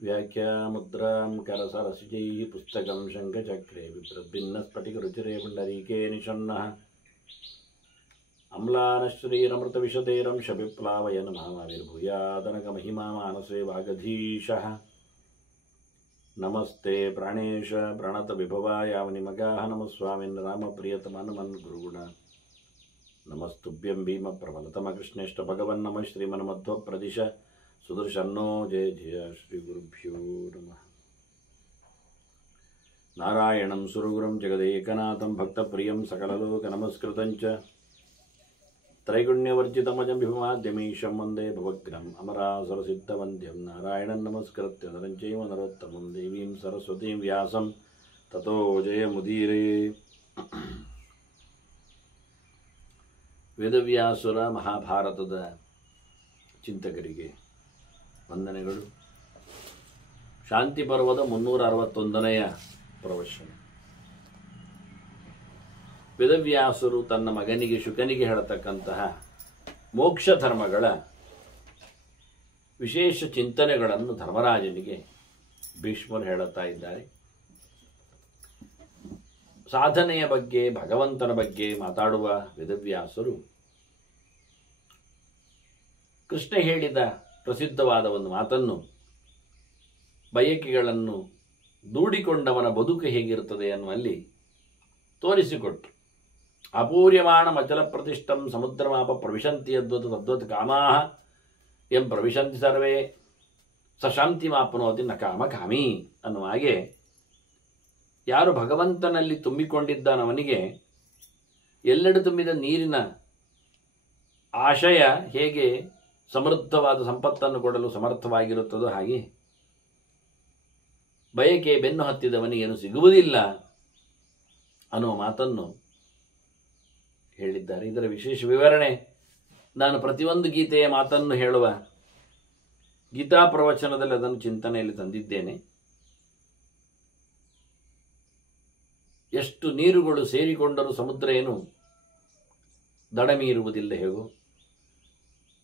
व्याख्यामुद्रां करसरसिजैः पुस्तकं शङ्खचक्रे विप्रद्भिन्नस्फटिकरुचिरे पुण्डरीके निषण्णः अम्लानश्रीरमृतविशतेरं शपिप्लावयन् मामाविर्भूयादनकमहिमा मानसे वागधीशः नमस्ते प्राणेश प्रणतविभवायावनिमगाः नमस्वामिन् रामप्रियतमनुमन् गुरुगुण नमस्तुभ्यं भीमप्रबलतमकृष्णेष्ट भगवन्नमः श्रीमन्मध्वप्रदिश सुदर्शन्नो जय जय श्रीगुरुभ्यो नमः नारायणं सुरगुरुं जगदेकनाथं भक्तप्रियं सकललोकनमस्कृतं च त्रैगुण्यवर्जितमजं विभुमाद्यमीशं वन्दे भवग्रम् अमरासुरसिद्धवन्द्यं नारायणं नमस्कृत्य नरं चैव नरोत्तमं देवीं सरस्वतीं व्यासं ततो जयमुदीरये ವೇದವ್ಯಾಸುರ ಮಹಾಭಾರತದ ಚಿಂತಕರಿಗೆ ವಂದನೆಗಳು. ಶಾಂತಿ ಪರ್ವದ 361ನೆಯ ಪ್ರವಚನ. ವೇದವ್ಯಾಸರು ತನ್ನ ಮಗನಿಗೆ ಶುಕನಿಗೆ ಹೇಳತಕ್ಕಂತಹ ಮೋಕ್ಷ ಧರ್ಮಗಳ ವಿಶೇಷ ಚಿಂತನೆಗಳನ್ನು ಧರ್ಮರಾಜನಿಗೆ ಭೀಷ್ಮರು ಹೇಳುತ್ತಾ ಇದ್ದಾರೆ. ಸಾಧನೆಯ ಬಗ್ಗೆ, ಭಗವಂತನ ಬಗ್ಗೆ ಮಾತಾಡುವ ವೇದವ್ಯಾಸರು ಕೃಷ್ಣ ಹೇಳಿದ ಪ್ರಸಿದ್ಧವಾದ ಒಂದು ಮಾತನ್ನು, ಬಯಕೆಗಳನ್ನು ದೂಡಿಕೊಂಡವನ ಬದುಕು ಹೇಗಿರುತ್ತದೆ ಅನ್ನುವಲ್ಲಿ ತೋರಿಸಿಕೊಟ್ರು. ಅಪೂರ್ಯಮಾಣ ಮಚಲ ಪ್ರತಿಷ್ಠಂ ಸಮುದ್ರಮಾಪ ಪ್ರವಿಶಂತಿ ಯದ್ವತ್ ತದ್ವತ್ ಕಾಮಾಹ ಎಂ ಪ್ರವಿಶಂತಿ ಸರ್ವೇ ಸ ಶಾಂತಿ ಮಾಪನೋತಿ ನ ಕಾಮ ಕಾಮಿ ಅನ್ನುವ ಹಾಗೆ, ಯಾರು ಭಗವಂತನಲ್ಲಿ ತುಂಬಿಕೊಂಡಿದ್ದಾನವನಿಗೆ ಎಲ್ಲೆಡೆ ತುಂಬಿದ ನೀರಿನ ಆಶಯ ಹೇಗೆ ಸಮೃದ್ಧವಾದ ಸಂಪತ್ತನ್ನು ಕೊಡಲು ಸಮರ್ಥವಾಗಿರುತ್ತದೋ ಹಾಗೆ ಬಯಕೆ ಬೆನ್ನು ಹತ್ತಿದವನಿಗೇನು ಸಿಗುವುದಿಲ್ಲ ಅನ್ನುವ ಮಾತನ್ನು ಹೇಳಿದ್ದಾರೆ. ಇದರ ವಿಶೇಷ ವಿವರಣೆ ನಾನು ಪ್ರತಿಯೊಂದು ಗೀತೆಯ ಮಾತನ್ನು ಹೇಳುವ ಗೀತಾ ಪ್ರವಚನದಲ್ಲಿ ಅದನ್ನು ಚಿಂತನೆಯಲ್ಲಿ ತಂದಿದ್ದೇನೆ. ಎಷ್ಟು ನೀರುಗಳು ಸೇರಿಕೊಂಡರೂ ಸಮುದ್ರ ಏನು ದಡ ಮೀರುವುದಿಲ್ಲ ಹೇಗೋ,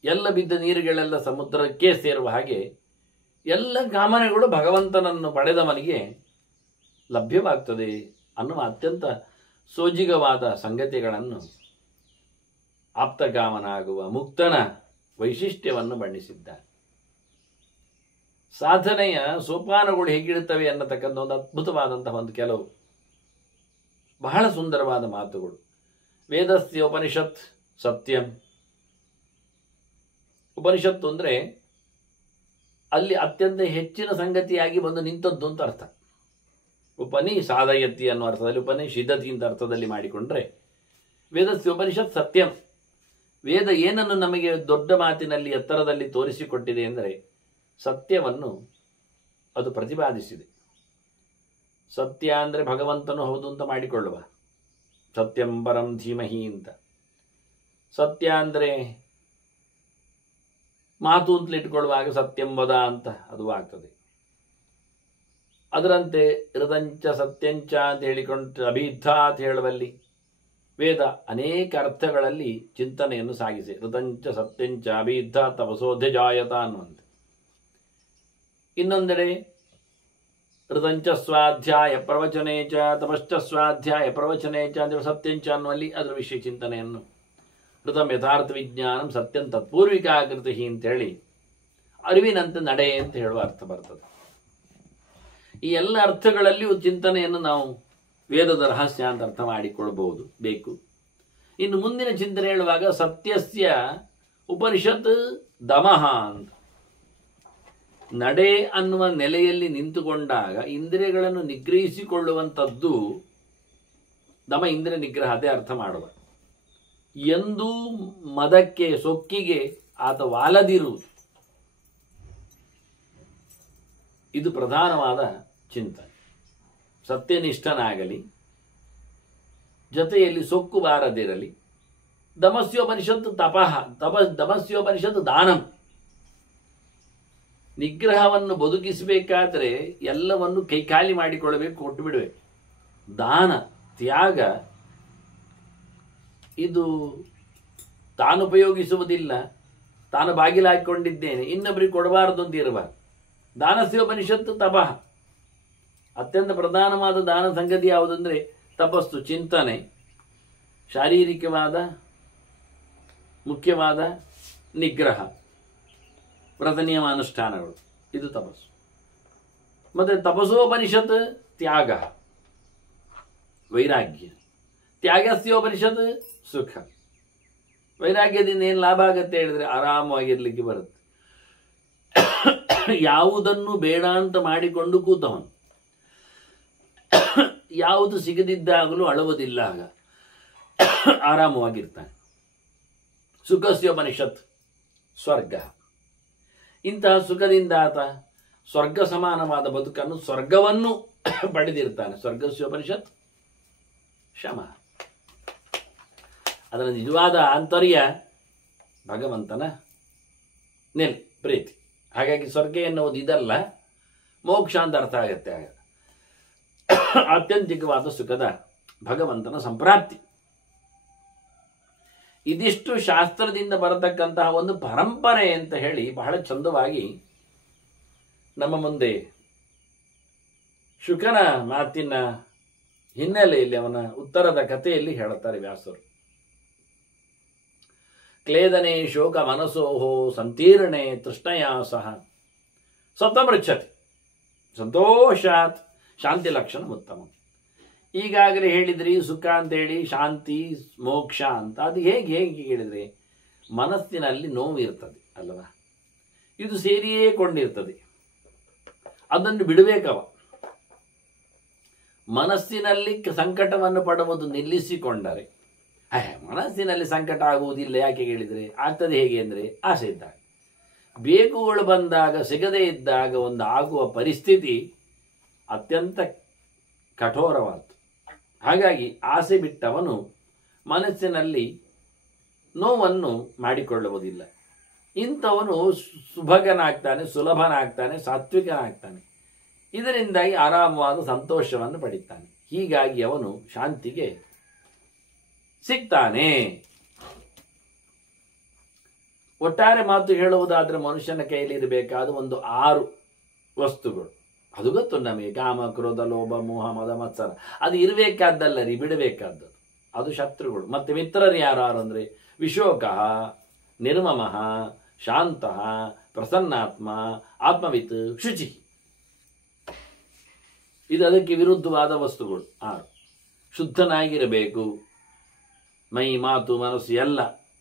ಎಲ್ಲ ಬಿದ್ದ ನೀರುಗಳೆಲ್ಲ ಸಮುದ್ರಕ್ಕೆ ಸೇರುವ ಹಾಗೆ ಎಲ್ಲ ಕಾಮನೆಗಳು ಭಗವಂತನನ್ನು ಪಡೆದವನಿಗೆ ಲಭ್ಯವಾಗ್ತದೆ ಅನ್ನುವ ಅತ್ಯಂತ ಸೋಜಿಗವಾದ ಸಂಗತಿಗಳನ್ನು, ಆಪ್ತಕಾಮನಾಗುವ ಮುಕ್ತನ ವೈಶಿಷ್ಟ್ಯವನ್ನು ಬಣ್ಣಿಸಿದ್ದಾರೆ. ಸಾಧನೆಯ ಸೋಪಾನಗಳು ಹೇಗಿರುತ್ತವೆ ಅನ್ನತಕ್ಕಂಥ ಒಂದು ಅದ್ಭುತವಾದಂತಹ ಒಂದು ಕೆಲವು ಬಹಳ ಸುಂದರವಾದ ಮಾತುಗಳು. ವೇದಸ್ಯ ಉಪನಿಷತ್ ಸತ್ಯಂ. ಉಪನಿಷತ್ತು ಅಂದರೆ ಅಲ್ಲಿ ಅತ್ಯಂತ ಹೆಚ್ಚಿನ ಸಂಗತಿಯಾಗಿ ಬಂದು ನಿಂತದ್ದು ಅಂತ ಅರ್ಥ. ಉಪನಿ ಸಾಧಯತಿ ಅನ್ನೋ ಅರ್ಥದಲ್ಲಿ, ಉಪನಿಷಿದತಿ ಅಂತ ಅರ್ಥದಲ್ಲಿ ಮಾಡಿಕೊಂಡ್ರೆ ವೇದಸ್ಯ ಉಪನಿಷತ್ ಸತ್ಯಂ. ವೇದ ಏನನ್ನು ನಮಗೆ ದೊಡ್ಡ ಮಾತಿನಲ್ಲಿ ಎತ್ತರದಲ್ಲಿ ತೋರಿಸಿಕೊಟ್ಟಿದೆ ಅಂದರೆ ಸತ್ಯವನ್ನು ಅದು ಪ್ರತಿಪಾದಿಸಿದೆ. ಸತ್ಯ ಅಂದರೆ ಭಗವಂತನು ಹೌದು ಅಂತ ಮಾಡಿಕೊಳ್ಳುವ, ಸತ್ಯಂ ಪರಂ ಧೀಮಹಿ ಅಂತ. ಸತ್ಯ ಅಂದರೆ ಮಾತು ಅಂತಲೇ ಇಟ್ಕೊಳ್ಳುವಾಗ ಸತ್ಯಂ ವದ ಅಂತ ಅದು ಆಗ್ತದೆ. ಅದರಂತೆ ಹೃದಂಚ ಸತ್ಯಂಚ ಅಂತ ಹೇಳಿಕೊಂಡು ಅಭಿದ್ಧ ಅಂತ ಹೇಳುವಲ್ಲಿ ವೇದ ಅನೇಕ ಅರ್ಥಗಳಲ್ಲಿ ಚಿಂತನೆಯನ್ನು ಸಾಗಿಸಿ, ಹೃದಂಚ ಸತ್ಯಂಚ ಅಭಿದ್ಧ ತಪಸೋಧ್ಯ ಜಾಯತ ಅನ್ನುವಂತೆ. ಇನ್ನೊಂದೆಡೆ ಹೃದಂಚ ಸ್ವಾಧ್ಯಾಯ ಪ್ರವಚನೆ ಚ ತಪಶ್ಚ ಸ್ವಾಧ್ಯಾಯ ಪ್ರವಚನೆ ಚ ಅಂದರೆ ಸತ್ಯಂಚ ಅನ್ನುವಲ್ಲಿ ಅದರ ವಿಷಯ ಚಿಂತನೆಯನ್ನು, ಹೃತಂ ಯಥಾರ್ಥ ವಿಜ್ಞಾನಂ ಸತ್ಯಂ ತತ್ಪೂರ್ವಿಕಾಕೃತಿ ಅಂತೇಳಿ ಅರಿವಿನಂತೆ ನಡೆ ಅಂತ ಹೇಳುವ ಅರ್ಥ ಬರ್ತದೆ. ಈ ಎಲ್ಲ ಅರ್ಥಗಳಲ್ಲಿಯೂ ಚಿಂತನೆಯನ್ನು ನಾವು ವೇದದ ರಹಸ್ಯ ಅಂತ ಅರ್ಥ ಮಾಡಿಕೊಳ್ಬಹುದು ಬೇಕು. ಇನ್ನು ಮುಂದಿನ ಚಿಂತನೆ ಹೇಳುವಾಗ ಸತ್ಯಸ್ಯ ಉಪನಿಷತ್ ದಮಃ ಅಂತ. ನಡೆ ಅನ್ನುವ ನೆಲೆಯಲ್ಲಿ ನಿಂತುಕೊಂಡಾಗ ಇಂದ್ರಿಯಗಳನ್ನು ನಿಗ್ರಹಿಸಿಕೊಳ್ಳುವಂಥದ್ದು ದಮ, ಇಂದ್ರಿಯ ನಿಗ್ರಹ, ಅದೇ ಅರ್ಥ ಮಾಡುವ. ಎಂದೂ ಮದಕ್ಕೆ ಸೊಕ್ಕಿಗೆ ಆತ ವಾಲದಿರುವುದು, ಇದು ಪ್ರಧಾನವಾದ ಚಿಂತನೆ. ಸತ್ಯನಿಷ್ಠನಾಗಲಿ, ಜೊತೆಯಲ್ಲಿ ಸೊಕ್ಕು ಬಾರದಿರಲಿ. ದಮಸ್ಯೋಪನಿಷತ್ತು ತಪಃ, ದಮಸ್ಯೋಪನಿಷತ್ತು ದಾನಂ. ನಿಗ್ರಹವನ್ನು ಬದುಕಿಸಬೇಕಾದ್ರೆ ಎಲ್ಲವನ್ನು ಕೈಕಾಲಿ ಮಾಡಿಕೊಳ್ಳಬೇಕು, ಕೊಟ್ಟು ಬಿಡಬೇಕು. ದಾನ, ತ್ಯಾಗ, ಇದು ತಾನುಪಯೋಗಿಸುವುದಿಲ್ಲ, ತಾನು ಬಾಗಿಲು ಹಾಕಿಕೊಂಡಿದ್ದೇನೆ, ಇನ್ನೊಬ್ಬರಿಗೆ ಕೊಡಬಾರದು ಅಂತ ಇರಬಾರ್ದು. ದಾನಸ್ಯೋಪನಿಷತ್ತು ತಪಃ. ಅತ್ಯಂತ ಪ್ರಧಾನವಾದ ದಾನ ಸಂಗತಿ ಯಾವುದಂದರೆ ತಪಸ್ಸು, ಚಿಂತನೆ, ಶಾರೀರಿಕವಾದ ಮುಖ್ಯವಾದ ನಿಗ್ರಹ, ವ್ರತ ನಿಯಮ ಅನುಷ್ಠಾನಗಳು, ಇದು ತಪಸ್ಸು. ಮತ್ತು ತಪಸ್ಸೋಪನಿಷತ್ ತ್ಯಾಗ, ವೈರಾಗ್ಯ. ತ್ಯಾಗಸ್ಯೋಪನಿಷತ್ ಸುಖ. ವೈರಾಗ್ಯದಿಂದ ಏನು ಲಾಭ ಆಗತ್ತೆ ಹೇಳಿದ್ರೆ ಆರಾಮವಾಗಿರ್ಲಿಕ್ಕೆ ಬರುತ್ತೆ. ಯಾವುದನ್ನು ಬೇಡ ಅಂತ ಮಾಡಿಕೊಂಡು ಕೂತವನು ಯಾವುದು ಸಿಗದಿದ್ದಾಗಲೂ ಅಳುವುದಿಲ್ಲ, ಆಗ ಆರಾಮವಾಗಿರ್ತಾನೆ. ಸುಖಸ್ಯೋಪನಿಷತ್ ಸ್ವರ್ಗ. ಇಂತಹ ಸುಖದಿಂದ ಆತ ಸ್ವರ್ಗ ಸಮಾನವಾದ ಬದುಕನ್ನು, ಸ್ವರ್ಗವನ್ನು ಪಡೆದಿರ್ತಾನೆ. ಸ್ವರ್ಗಸ್ಯೋಪನಿಷತ್ ಶಮ. ಅದರ ನಿಜವಾದ ಆಂತರ್ಯ ಭಗವಂತನ ನೆಲೆ, ಪ್ರೀತಿ. ಹಾಗಾಗಿ ಸ್ವರ್ಗ ಎನ್ನುವುದು ಇದಲ್ಲ, ಮೋಕ್ಷ ಅಂತ ಅರ್ಥ ಆಗತ್ತೆ. ಆಗ ಆತ್ಯಂತಿಕವಾದ ಸುಖದ ಭಗವಂತನ ಸಂಪ್ರಾಪ್ತಿ. ಇದಿಷ್ಟು ಶಾಸ್ತ್ರದಿಂದ ಬರತಕ್ಕಂತಹ ಒಂದು ಪರಂಪರೆ ಅಂತ ಹೇಳಿ ಬಹಳ ಚಂದವಾಗಿ ನಮ್ಮ ಮುಂದೆ ಶುಕನ ಮಾತಿನ ಹಿನ್ನೆಲೆಯಲ್ಲಿ, ಅವನ ಉತ್ತರದ ಕಥೆಯಲ್ಲಿ ಹೇಳುತ್ತಾರೆ ವ್ಯಾಸರು. ಕ್ಲೇದನೆ ಶೋಕ ಮನಸೋಹೋ ಸಂತೀರ್ಣೆ ತೃಷ್ಣಯಾ ಸಹ ಸತ್ವಮೃಚ್ಛತಿ ಸಂತೋಷಾತ್ ಶಾಂತಿ ಲಕ್ಷಣ ಉತ್ತಮ. ಈಗಾಗಲೇ ಹೇಳಿದ್ರಿ ಸುಖ ಅಂತೇಳಿ, ಶಾಂತಿ ಮೋಕ್ಷ ಅಂತ. ಅದು ಹೇಗೆ ಹೇಳಿದ್ರಿ? ಮನಸ್ಸಿನಲ್ಲಿ ನೋವು ಇರ್ತದೆ ಅಲ್ಲವ, ಇದು ಸೇರಿಯೇ ಕೊಂಡಿರ್ತದೆ, ಅದನ್ನು ಬಿಡಬೇಕವ. ಮನಸ್ಸಿನಲ್ಲಿ ಸಂಕಟವನ್ನು ಪಡುವುದು ನಿಲ್ಲಿಸಿಕೊಂಡರೆ, ಮನಸ್ಸಿನಲ್ಲಿ ಸಂಕಟ ಆಗುವುದಿಲ್ಲ. ಯಾಕೆ ಹೇಳಿದರೆ ಆಗ್ತದೆ ಹೇಗೆ ಅಂದರೆ ಆಸೆ ಇದ್ದಾಗ, ಬೇಕುಗಳು ಬಂದಾಗ, ಸಿಗದೇ ಇದ್ದಾಗ ಒಂದು ಆಗುವ ಪರಿಸ್ಥಿತಿ ಅತ್ಯಂತ ಕಠೋರವಾದ್ದು. ಹಾಗಾಗಿ ಆಸೆ ಬಿಟ್ಟವನು ಮನಸ್ಸಿನಲ್ಲಿ ನೋವನ್ನು ಮಾಡಿಕೊಳ್ಳುವುದಿಲ್ಲ. ಇಂಥವನು ಸುಭಗನಾಗ್ತಾನೆ, ಸುಲಭನಾಗ್ತಾನೆ, ಸಾತ್ವಿಕನಾಗ್ತಾನೆ. ಇದರಿಂದಾಗಿ ಆರಾಮವಾದ ಸಂತೋಷವನ್ನು ಪಡಿತಾನೆ. ಹೀಗಾಗಿ ಅವನು ಶಾಂತಿಗೆ ಸಿಗ್ತಾನೆ. ಒಟ್ಟಾರೆ ಮಾತು ಹೇಳುವುದಾದ್ರೆ ಮನುಷ್ಯನ ಕೈಯಲ್ಲಿ ಇರಬೇಕಾದ ಒಂದು 6 ವಸ್ತುಗಳು. ಅದು ಗೊತ್ತು ನಮಗೆ, ಕಾಮ ಕ್ರೋಧ ಲೋಭ ಮೋಹ ಮದ ಮತ್ಸರ. ಅದು ಇರಬೇಕಾದ್ದಲ್ಲ ರೀ, ಬಿಡಬೇಕಾದ್ದು. ಅದು ಶತ್ರುಗಳು. ಮತ್ತೆ ಮಿತ್ರರು ಯಾರು ಅಂದರೆ ವಿಶೋಕ, ನಿರ್ಮಮ, ಶಾಂತ, ಪ್ರಸನ್ನಾತ್ಮ, ಆತ್ಮವಿತ್, ಶುಚಿ. ಇದು ಅದಕ್ಕೆ ವಿರುದ್ಧವಾದ ವಸ್ತುಗಳು 6. ಶುದ್ಧನಾಗಿರಬೇಕು. ಮೈ ಮಾತು ಮನಸ್ಸು ಎಲ್ಲ,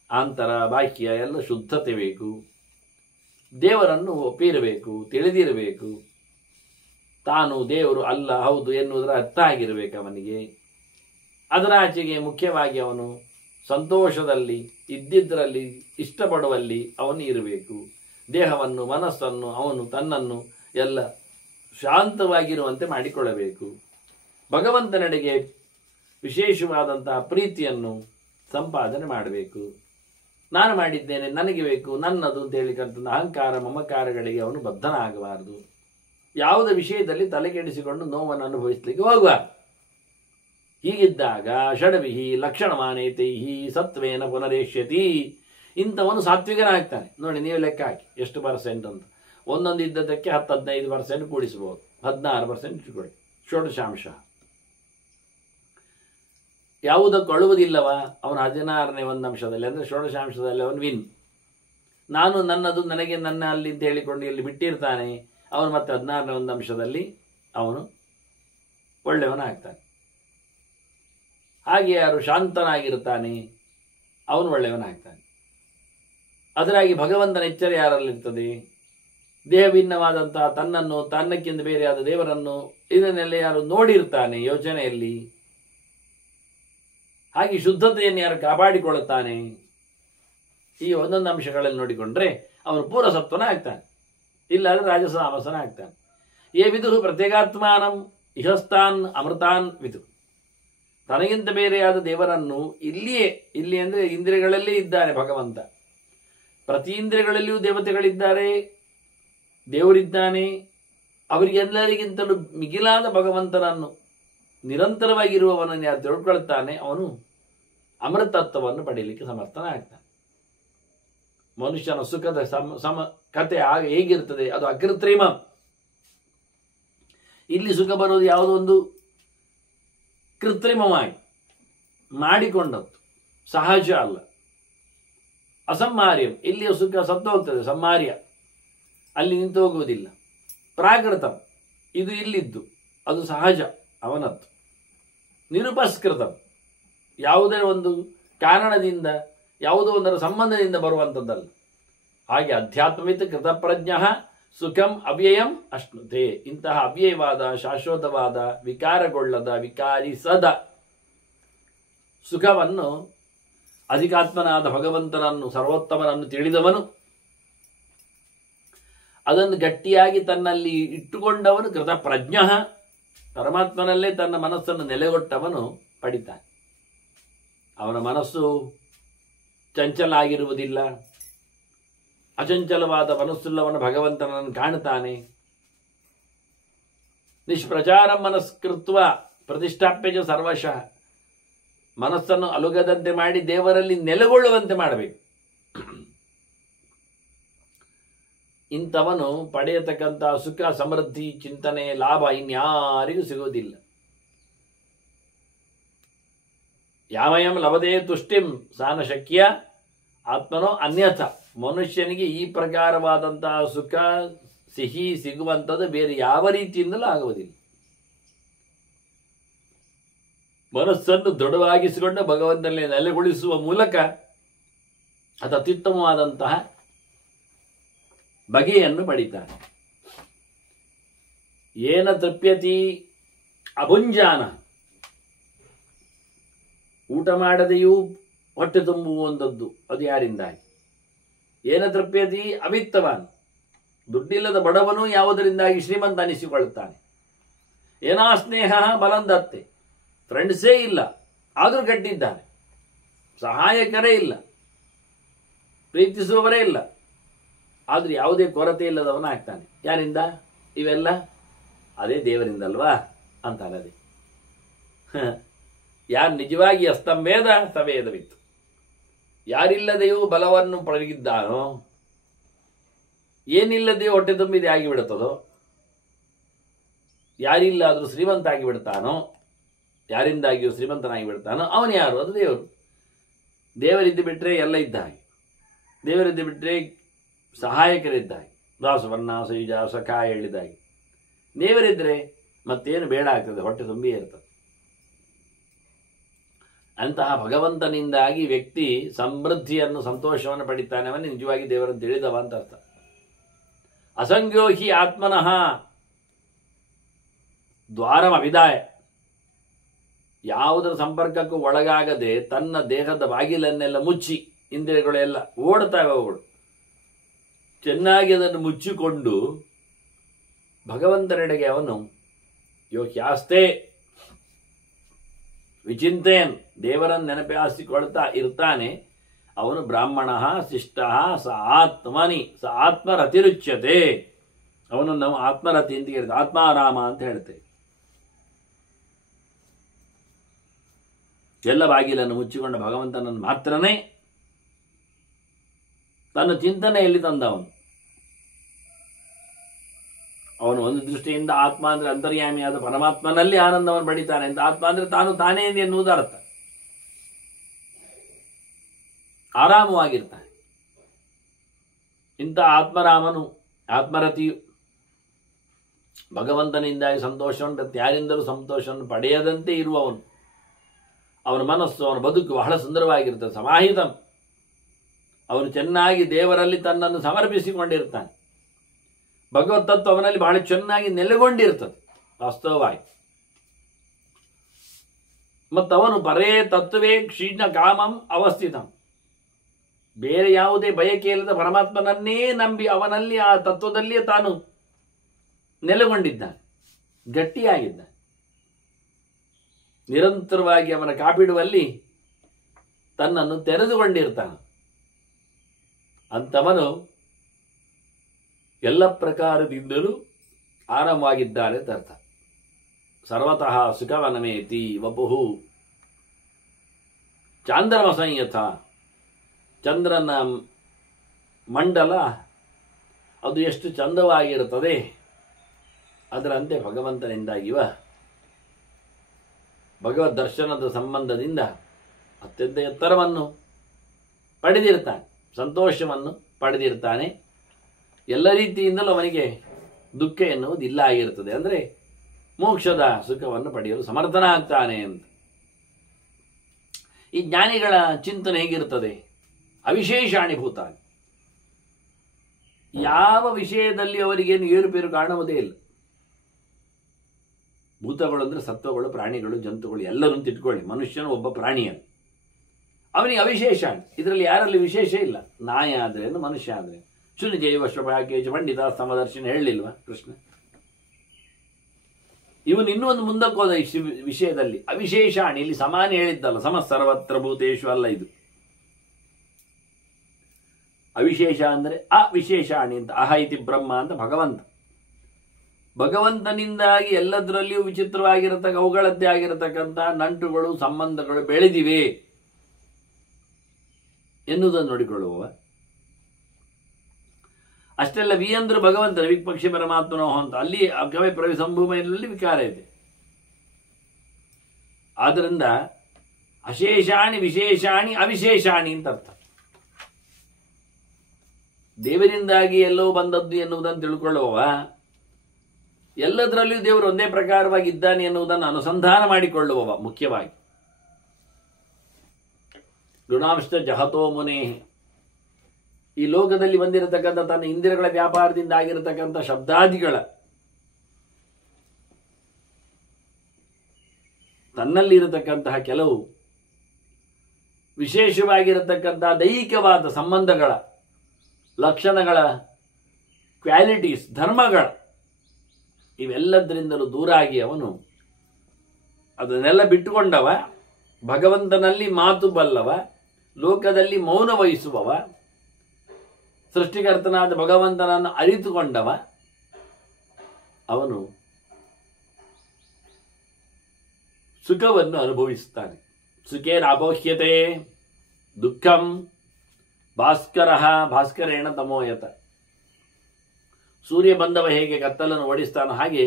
ಆಂತರ ಬಾಹ್ಯ ಎಲ್ಲ ಶುದ್ಧತೆ ಬೇಕು. ದೇವರನ್ನು ಒಪ್ಪಿರಬೇಕು, ತಿಳಿದಿರಬೇಕು. ತಾನು ದೇವರು ಅಲ್ಲ ಹೌದು ಎನ್ನುವುದರ ಅರ್ಥ ಆಗಿರಬೇಕು ಅವನಿಗೆ. ಅದರ ಆಚೆಗೆ ಮುಖ್ಯವಾಗಿ ಅವನು ಸಂತೋಷದಲ್ಲಿ, ಇದ್ದಿದ್ದರಲ್ಲಿ, ಇಷ್ಟಪಡುವಲ್ಲಿ ಅವನು ಇರಬೇಕು. ದೇಹವನ್ನು ಮನಸ್ಸನ್ನು ಅವನು ತನ್ನನ್ನು ಎಲ್ಲ ಶಾಂತವಾಗಿರುವಂತೆ ಮಾಡಿಕೊಳ್ಳಬೇಕು. ಭಗವಂತನೆಡೆಗೆ ವಿಶೇಷವಾದಂತಹ ಪ್ರೀತಿಯನ್ನು ಸಂಪಾದನೆ ಮಾಡಬೇಕು. ನಾನು ಮಾಡಿದ್ದೇನೆ, ನನಗೆ ಬೇಕು, ನನ್ನದು ಅಂತ ಹೇಳಿಕಂತ ಅಹಂಕಾರ ಮಮಕಾರಗಳಿಗೆ ಅವನು ಬದ್ಧನಾಗಬಾರದು. ಯಾವುದೇ ವಿಷಯದಲ್ಲಿ ತಲೆಕೆಡಿಸಿಕೊಂಡು ನೋವನ್ನು ಅನುಭವಿಸಲಿಕ್ಕೆ ಹೋಗುವ. ಹೀಗಿದ್ದಾಗ ಷಡ್ವಿಹಿ ಲಕ್ಷಣಮಾನೇತೈಹಿ ಸತ್ವೇನ ಪುನರೇಷ್ಯತಿ. ಇಂಥವನು ಸಾತ್ವಿಕನಾಗ್ತಾನೆ. ನೋಡಿ, ನೀವು ಲೆಕ್ಕ ಹಾಕಿ ಎಷ್ಟು ಪರ್ಸೆಂಟ್ ಅಂತ. ಒಂದೊಂದು ಇದ್ದದಕ್ಕೆ 10-15% ಕೂಡಿಸಬಹುದು. 16% ಇಟ್ಕೊಳ್ಳಿ. ಷೋಡಶಾಂಶ ಯಾವುದಕ್ಕೂ ಅಳುವುದಿಲ್ಲವ ಅವನು 16ನೇ ಒಂದು ಅಂಶದಲ್ಲಿ, ಅಂದರೆ ಷೋಡಶಾಂಶದಲ್ಲಿ ಅವನು ವಿನ್. ನಾನು ನನ್ನದು ನನಗೆ ನನ್ನ ಅಲ್ಲಿ ಅಂತ ಹೇಳಿಕೊಂಡು ಇಲ್ಲಿ ಬಿಟ್ಟಿರ್ತಾನೆ. ಅವನು ಮತ್ತೆ 16ನೇ ಒಂದು ಅಂಶದಲ್ಲಿ ಅವನು ಒಳ್ಳೆಯವನಾಗ್ತಾನೆ. ಹಾಗೆ ಯಾರು ಶಾಂತನಾಗಿರ್ತಾನೆ ಅವನು ಒಳ್ಳೆಯವನಾಗ್ತಾನೆ. ಅದರಾಗಿ ಭಗವಂತನ ಎಚ್ಚರ ಯಾರಲ್ಲಿರ್ತದೆ? ದೇಹ ಭಿನ್ನವಾದಂತಹ ತನ್ನನ್ನು, ತನ್ನಕ್ಕಿಂತ ಬೇರೆಯಾದ ದೇವರನ್ನು, ಇದನ್ನೆಲ್ಲ ಯಾರು ನೋಡಿರ್ತಾನೆ ಯೋಚನೆಯಲ್ಲಿ. ಹಾಗೆ ಶುದ್ಧತೆಯನ್ನು ಯಾರು ಕಾಪಾಡಿಕೊಳ್ಳುತ್ತಾನೆ, ಈ ಒಂದೊಂದು ಅಂಶಗಳಲ್ಲಿ ನೋಡಿಕೊಂಡ್ರೆ ಅವನು ಪೂರ್ವಸತ್ವನ ಆಗ್ತಾನೆ. ಇಲ್ಲಾದ್ರೆ ರಾಜಸಾಮಸನ ಆಗ್ತಾನೆ. ಏ ವಿದುಹು ಪ್ರತ್ಯೇಗಾತ್ಮಾನಂ ಇಹಸ್ತಾನ್ ಅಮೃತಾನ್ ವಿದು. ತನಗಿಂತ ಬೇರೆಯಾದ ದೇವರನ್ನು ಇಲ್ಲಿ ಅಂದರೆ ಇಂದ್ರಿಯಗಳಲ್ಲೇ ಇದ್ದಾನೆ ಭಗವಂತ. ಪ್ರತಿ ಇಂದ್ರಿಯಗಳಲ್ಲಿಯೂ ದೇವತೆಗಳಿದ್ದಾರೆ, ದೇವರಿದ್ದಾನೆ. ಅವರಿಗೆಲ್ಲರಿಗಿಂತಲೂ ಮಿಗಿಲಾದ ಭಗವಂತನನ್ನು ನಿರಂತರವಾಗಿರುವವನನ್ನು ಯಾರು ತಿಳ್ಕೊಳ್ತಾನೆ ಅವನು ಅಮೃತತ್ವವನ್ನು ಪಡೆಯಲಿಕ್ಕೆ ಸಮರ್ಥನಾಗ್ತಾನೆ. ಮನುಷ್ಯನ ಸುಖದ ಸಮ ಕತೆ ಆಗ ಹೇಗಿರ್ತದೆ, ಅದು ಅಕೃತ್ರಿಮ. ಇಲ್ಲಿ ಸುಖ ಬರೋದು ಯಾವುದೋ ಒಂದು ಕೃತ್ರಿಮವಾಗಿ ಮಾಡಿಕೊಂಡದ್ದು, ಸಹಜ ಅಲ್ಲ. ಅಸಂಹಾರ್ಯಂ, ಇಲ್ಲಿಯ ಸುಖ ಸತ್ತು ಹೋಗ್ತದೆ, ಸಂಹಾರ್ಯ, ಅಲ್ಲಿ ನಿಂತು ಹೋಗುವುದಿಲ್ಲ. ಪ್ರಾಕೃತ, ಇದು ಇಲ್ಲಿದ್ದು, ಅದು ಸಹಜ ಅವನದ್ದು. ನಿರುಪಸ್ಕೃತ, ಯಾವುದೇ ಒಂದು ಕಾರಣದಿಂದ ಯಾವುದೋ ಒಂದರ ಸಂಬಂಧದಿಂದ ಬರುವಂಥದ್ದಲ್ಲ. ಹಾಗೆ ಅಧ್ಯಾತ್ಮವಿತ್ ಕೃತಪ್ರಜ್ಞ ಸುಖಂ ಅವ್ಯಯಂ ಅಶ್ನುತೆ. ಇಂತಹ ಅವ್ಯಯವಾದ, ಶಾಶ್ವತವಾದ, ವಿಕಾರಗೊಳ್ಳದ, ವಿಕಾರಿಸದ ಸುಖವನ್ನು ಅಧಿಕಾತ್ಮನಾದ ಭಗವಂತನನ್ನು, ಸರ್ವೋತ್ತಮನನ್ನು ತಿಳಿದವನು, ಅದನ್ನು ಗಟ್ಟಿಯಾಗಿ ತನ್ನಲ್ಲಿ ಇಟ್ಟುಕೊಂಡವನು ಕೃತಪ್ರಜ್ಞ, ಪರಮಾತ್ಮನಲ್ಲೇ ತನ್ನ ಮನಸ್ಸನ್ನು ನೆಲೆಗೊಟ್ಟವನು ಪಡಿತಾನೆ. ಅವನ ಮನಸ್ಸು ಚಂಚಲ ಆಗಿರುವುದಿಲ್ಲ. ಅಚಂಚಲವಾದ ಮನಸ್ಸುಳ್ಳವನ ಭಗವಂತನನ್ನು ಕಾಣುತ್ತಾನೆ. ನಿಷ್ಪ್ರಚಾರಂ ಮನಸ್ಕೃತ್ವ ಪ್ರತಿಷ್ಠಾಪ್ಯಜ ಸರ್ವಶಃ, ಮನಸ್ಸನ್ನು ಅಲುಗದಂತೆ ಮಾಡಿ ದೇವರಲ್ಲಿ ನೆಲೆಗೊಳ್ಳುವಂತೆ ಮಾಡಬೇಕು. ಇಂಥವನು ಪಡೆಯತಕ್ಕಂಥ ಸುಖ, ಸಮೃದ್ಧಿ, ಚಿಂತನೆ, ಲಾಭ ಇನ್ಯಾರಿಗೂ ಸಿಗುವುದಿಲ್ಲ. ಯಾವಯಂ ಲಭತೆ ತುಷ್ಟಿಂ ಸಾನ ಶಕ್ಯ ಆತ್ಮನೋ ಅನ್ಯಥ. ಮನುಷ್ಯನಿಗೆ ಈ ಪ್ರಕಾರವಾದಂತಹ ಸುಖ, ಸಿಹಿ ಸಿಗುವಂಥದ್ದು ಬೇರೆ ಯಾವ ರೀತಿಯಿಂದಲೂ ಆಗುವುದಿಲ್ಲ. ಮನಸ್ಸನ್ನು ದೃಢವಾಗಿಸಿಕೊಂಡು ಭಗವಂತನಲ್ಲಿ ನೆಲೆಗೊಳಿಸುವ ಮೂಲಕ ಅದು ಅತ್ಯುತ್ತಮವಾದಂತಹ ಬಗೆಯನ್ನು ಪಡಿತಾನೆ. ಏನ ತೃಪ್ಯತಿ ಅಭುಂಜಾನ, ಊಟ ಮಾಡದೆಯೂ ಹೊಟ್ಟೆ ತುಂಬುವಂಥದ್ದು ಅದು ಯಾರಿಂದಾಗಿ. ಏನ ತೃಪ್ಯತಿ ಅವಿತ್ತವಾನ್, ದುಡ್ಡಿಲ್ಲದ ಬಡವನು ಯಾವುದರಿಂದಾಗಿ ಶ್ರೀಮಂತ ಅನಿಸಿಕೊಳ್ಳುತ್ತಾನೆ. ಏನಾ ಸ್ನೇಹ ಬಲಂದತ್ತೆ, ಫ್ರೆಂಡ್ಸೇ ಇಲ್ಲ ಆದರೂ ಗಟ್ಟಿದ್ದಾನೆ, ಸಹಾಯಕರೇ ಇಲ್ಲ, ಪ್ರೀತಿಸುವವರೇ ಇಲ್ಲ, ಆದರೂ ಯಾವುದೇ ಕೊರತೆ ಇಲ್ಲದವನ ಆಗ್ತಾನೆ. ಯಾರಿಂದ? ಇವೆಲ್ಲ ಅದೇ ದೇವರಿಂದಲ್ವಾ ಅಂತಾನೆ. ಅದೇ ಯಾರು ನಿಜವಾಗಿ ಅಸ್ತಂವೇದ ಸವೇದವಿತ್ತು, ಯಾರಿಲ್ಲದೆಯೂ ಬಲವನ್ನು ಪಡೆದಿದ್ದಾನೋ, ಏನಿಲ್ಲದೆಯೂ ಹೊಟ್ಟೆ ತುಂಬಿದೆ ಆಗಿಬಿಡುತ್ತದೋ, ಯಾರಿಲ್ಲಾದರೂ ಶ್ರೀಮಂತ ಆಗಿಬಿಡ್ತಾನೋ, ಯಾರಿಂದಾಗಿಯೂ ಶ್ರೀಮಂತನಾಗಿ ಬಿಡ್ತಾನೋ ಅವನು ಯಾರು? ಅದು ದೇವರು. ದೇವರಿದ್ದು ಬಿಟ್ಟರೆ ಎಲ್ಲ ಇದ್ದ ಹಾಗೆ, ದೇವರಿದ್ದು ಬಿಟ್ಟರೆ ಸಹಾಯಕರಿದ್ದ ಹಾಗೆ, ದಾಸವನ್ನ ಸಯುಜ ಸಖ ಹೇಳಿದ ಹಾಗೆ. ದೇವರಿದ್ದರೆ ಮತ್ತೇನು ಬೇಡ ಆಗ್ತದೆ, ಹೊಟ್ಟೆ ತುಂಬಿ ಇರ್ತದೆ. ಅಂತಹ ಭಗವಂತನಿಂದಾಗಿ ವ್ಯಕ್ತಿ ಸಮೃದ್ಧಿಯನ್ನು, ಸಂತೋಷವನ್ನು ಪಡಿತಾನೆ. ಅವನು ನಿಜವಾಗಿ ದೇವರನ್ನು ತಿಳಿದವ ಅಂತ ಅರ್ಥ. ಅಸಂಖ್ಯೋ ಹಿ ಆತ್ಮನಃ ದ್ವಾರಂ ಅಭಿದಾಯ, ಯಾವುದರ ಸಂಪರ್ಕಕ್ಕೂ ಒಳಗಾಗದೆ ತನ್ನ ದೇಹದ ಬಾಗಿಲನ್ನೆಲ್ಲ ಮುಚ್ಚಿ, ಇಂದ್ರಿಯಗಳೆಲ್ಲ ಓಡ್ತಾವೆ, ಅವುಗಳು ಚೆನ್ನಾಗಿ ಅದನ್ನು ಮುಚ್ಚಿಕೊಂಡು ಭಗವಂತನೆಡೆಗೆ ಅವನು ಯೋಗ್ಯಾಸ್ತೆ ವಿಚಿಂತೆಯನ್, ದೇವರನ್ನು ನೆನಪಿಸಿಕೊಳ್ತಾ ಇರ್ತಾನೆ. ಅವನು ಬ್ರಾಹ್ಮಣ ಶಿಷ್ಟ ಸ ಆತ್ಮನಿ ಸ ಆತ್ಮರತಿರುಚ್ಯತೆ. ಅವನನ್ನು ನಾವು ಆತ್ಮರತಿ ಅಂತ ಹೇಳ್ತೇವೆ, ಆತ್ಮಾರಾಮ ಅಂತ ಹೇಳ್ತೇವೆ. ಎಲ್ಲ ಬಾಗಿಲನ್ನು ಮುಚ್ಚಿಕೊಂಡ ಭಗವಂತನನ್ನು ಮಾತ್ರನೇ ತನ್ನ ಚಿಂತನೆಯಲ್ಲಿ ತಂದವನು. ಅವನು ಒಂದು ದೃಷ್ಟಿಯಿಂದ ಆತ್ಮ ಅಂದರೆ ಅಂತರ್ಯಾಮಿಯಾದ ಪರಮಾತ್ಮನಲ್ಲಿ ಆನಂದವನ್ನು ಪಡಿತಾನೆ ಅಂತ. ಆತ್ಮ ಅಂದರೆ ತಾನು ತಾನೇ ಎನ್ನುವುದು ಅರ್ಥ. ಆರಾಮವಾಗಿರ್ತಾನೆ. ಇಂಥ ಆತ್ಮರಾಮನು, ಆತ್ಮರತಿಯು ಭಗವಂತನಿಂದಾಗಿ ಸಂತೋಷವನ್ನು ಯಾರಿಂದಲೂ ಸಂತೋಷವನ್ನು ಪಡೆಯದಂತೆ ಇರುವವನು. ಅವನ ಮನಸ್ಸು, ಅವನ ಬದುಕು ಬಹಳ ಸುಂದರವಾಗಿರ್ತದೆ. ಸಮಾಹಿತಂ, ಅವನು ಚೆನ್ನಾಗಿ ದೇವರಲ್ಲಿ ತನ್ನನ್ನು ಸಮರ್ಪಿಸಿಕೊಂಡಿರ್ತಾನೆ. ಭಗವತ್ ತತ್ವ ಅವನಲ್ಲಿ ಬಹಳ ಚೆನ್ನಾಗಿ ನೆಲೆಗೊಂಡಿರ್ತದೆ ವಾಸ್ತವವಾಗಿ. ಮತ್ತವನು ಪರೇ ತತ್ವವೇ ಕ್ಷೀಣ ಕಾಮಂ ಅವಸ್ಥಿತಂ, ಬೇರೆ ಯಾವುದೇ ಬಯಕೆ ಇಲ್ಲದ ಪರಮಾತ್ಮನನ್ನೇ ನಂಬಿ ಅವನಲ್ಲಿ ಆ ತತ್ವದಲ್ಲಿಯೇ ತಾನು ನೆಲೆಗೊಂಡಿದ್ದಾನೆ, ಗಟ್ಟಿಯಾಗಿದ್ದಾನೆ. ನಿರಂತರವಾಗಿ ಅವನ ಕಾಪಿಡುವಲ್ಲಿ ತನ್ನನ್ನು ತೆರೆದುಕೊಂಡಿರ್ತಾನೆ. ಅಂಥವನು ಎಲ್ಲ ಪ್ರಕಾರದಿಂದಲೂ ಆರಾಮವಾಗಿದ್ದಾನೆ ಅಂತ ಅರ್ಥ. ಸರ್ವತಃ ಸುಖವನಮೇತಿ ವಪುಹು ಚಾಂದ್ರಮ ಸಂಯಥ, ಚಂದ್ರನ ಮಂಡಲ ಅದು ಎಷ್ಟು ಚಂದವಾಗಿರುತ್ತದೆ, ಅದರಂತೆ ಭಗವಂತನಿಂದಾಗಿವ ಭಗವದ್ ದರ್ಶನದ ಸಂಬಂಧದಿಂದ ಅತ್ಯಂತ ಎತ್ತರವನ್ನು ಪಡೆದಿರ್ತಾನೆ, ಸಂತೋಷವನ್ನು ಪಡೆದಿರ್ತಾನೆ. ಎಲ್ಲ ರೀತಿಯಿಂದಲೂ ಅವನಿಗೆ ದುಃಖ ಎನ್ನುವುದು ಇಲ್ಲ ಆಗಿರುತ್ತದೆ. ಅಂದರೆ ಮೋಕ್ಷದ ಸುಖವನ್ನು ಪಡೆಯಲು ಸಮರ್ಥನಾಗ್ತಾನೆ ಅಂತ. ಈ ಜ್ಞಾನಿಗಳ ಚಿಂತನೆ ಹೇಗಿರುತ್ತದೆ? ಅವಿಶೇಷಾಣಿಭೂತ. ಯಾವ ವಿಷಯದಲ್ಲಿ ಅವರಿಗೇನು ಏರುಪೇರು ಕಾಣುವುದೇ ಇಲ್ಲ. ಭೂತಗಳು ಅಂದರೆ ಸತ್ವಗಳು, ಪ್ರಾಣಿಗಳು, ಜಂತುಗಳು ಎಲ್ಲರೂ ತಿಟ್ಕೊಳ್ಳಿ. ಮನುಷ್ಯನು ಒಬ್ಬ ಪ್ರಾಣಿಯನ್ನು, ಅವನಿಗೆ ಅವಿಶೇಷ. ಇದರಲ್ಲಿ ಯಾರಲ್ಲಿ ವಿಶೇಷ ಇಲ್ಲ. ನಾಯ ಆದ್ರೇನು, ಮನುಷ್ಯ ಆದ್ರೆ ಶುನಿ ಜೈವ ಶ್ವಪಾಕೇಶ ಪಂಡಿತ ಸಮದರ್ಶನ ಹೇಳಲಿಲ್ವಾ ಕೃಷ್ಣ? ಇವನು ಇನ್ನೂ ಒಂದು ಮುಂದಕ್ಕೆ ಹೋದ ಈ ವಿಷಯದಲ್ಲಿ. ಅವಿಶೇಷಾಣಿ, ಇಲ್ಲಿ ಸಮಾನ ಹೇಳಿದ್ದಲ್ಲ, ಸಮ ಸರ್ವತ್ರ ಭೂತೇಶು ಅಲ್ಲ ಇದು. ಅವಿಶೇಷ ಅಂದರೆ ಅವಿಶೇಷಾಣಿ ಅಂತ. ಅಹ ಇತಿ ಬ್ರಹ್ಮ ಅಂತ ಭಗವಂತ. ಭಗವಂತನಿಂದಾಗಿ ಎಲ್ಲದರಲ್ಲಿಯೂ ವಿಚಿತ್ರವಾಗಿರತಕ್ಕ ಅವುಗಳದ್ದೇ ಆಗಿರತಕ್ಕಂಥ ನಂಟುಗಳು, ಸಂಬಂಧಗಳು ಬೆಳೆದಿವೆ ಎನ್ನುವುದನ್ನು ನೋಡಿಕೊಳ್ಳುವ. ಅಷ್ಟೆಲ್ಲ ವಿ ಅಂದ್ರೆ ಭಗವಂತನ, ವಿಪಕ್ಷಿ ಪರಮಾತ್ಮನೋ ಅಂತ. ಅಲ್ಲಿ ಅಗಮೆ ಪ್ರವಿಸಂಭೂಮೆಯಲ್ಲಿ ವಿಕಾರ ಇದೆ. ಆದ್ದರಿಂದ ಅಶೇಷಾಣಿ ವಿಶೇಷಾಣಿ ಅವಿಶೇಷಾಣಿ ಅಂತ ಅರ್ಥ. ದೇವರಿಂದಾಗಿ ಎಲ್ಲೋ ಬಂದದ್ದು ಎನ್ನುವುದನ್ನು ತಿಳ್ಕೊಳ್ಳುವ. ಎಲ್ಲದರಲ್ಲಿಯೂ ದೇವರು ಒಂದೇ ಪ್ರಕಾರವಾಗಿ ಇದ್ದಾನೆ ಎನ್ನುವುದನ್ನು ಅನುಸಂಧಾನ ಮಾಡಿಕೊಳ್ಳುವವ. ಮುಖ್ಯವಾಗಿ ಗುಣಾಂಶ ಜಹತೋ ಮುನೇ, ಈ ಲೋಕದಲ್ಲಿ ಬಂದಿರತಕ್ಕಂಥ ತನ್ನ ಇಂದ್ರಿಯಗಳ ವ್ಯಾಪಾರದಿಂದ ಆಗಿರತಕ್ಕಂಥ ಶಬ್ದಾದಿಗಳ ತನ್ನಲ್ಲಿರತಕ್ಕಂತಹ ಕೆಲವು ವಿಶೇಷವಾಗಿರತಕ್ಕಂತಹ ದೈಹಿಕವಾದ ಸಂಬಂಧಗಳ ಲಕ್ಷಣಗಳ, ಕ್ವಾಲಿಟೀಸ್, ಧರ್ಮಗಳ, ಇವೆಲ್ಲದರಿಂದಲೂ ದೂರಾಗಿ ಅವನು ಅದನ್ನೆಲ್ಲ ಬಿಟ್ಟುಕೊಂಡವ. ಭಗವಂತನಲ್ಲಿ ಮಾತು ಬಲ್ಲವ, ಲೋಕದಲ್ಲಿ ಮೌನ ವಹಿಸುವವ, ಸೃಷ್ಟಿಕರ್ತನಾದ ಭಗವಂತನನ್ನು ಅರಿತುಕೊಂಡವ. ಅವನು ಸುಖವನ್ನು ಅನುಭವಿಸುತ್ತಾನೆ. ಸುಖೇನ ಅಬೋಹ್ಯತೆ ದುಃಖಂ ಭಾಸ್ಕರ ಭಾಸ್ಕರೇಣ ತಮೋಯತ. ಸೂರ್ಯ ಬಂದವ ಹೇಗೆ ಕತ್ತಲನ್ನು ಓಡಿಸ್ತಾನೋ ಹಾಗೆ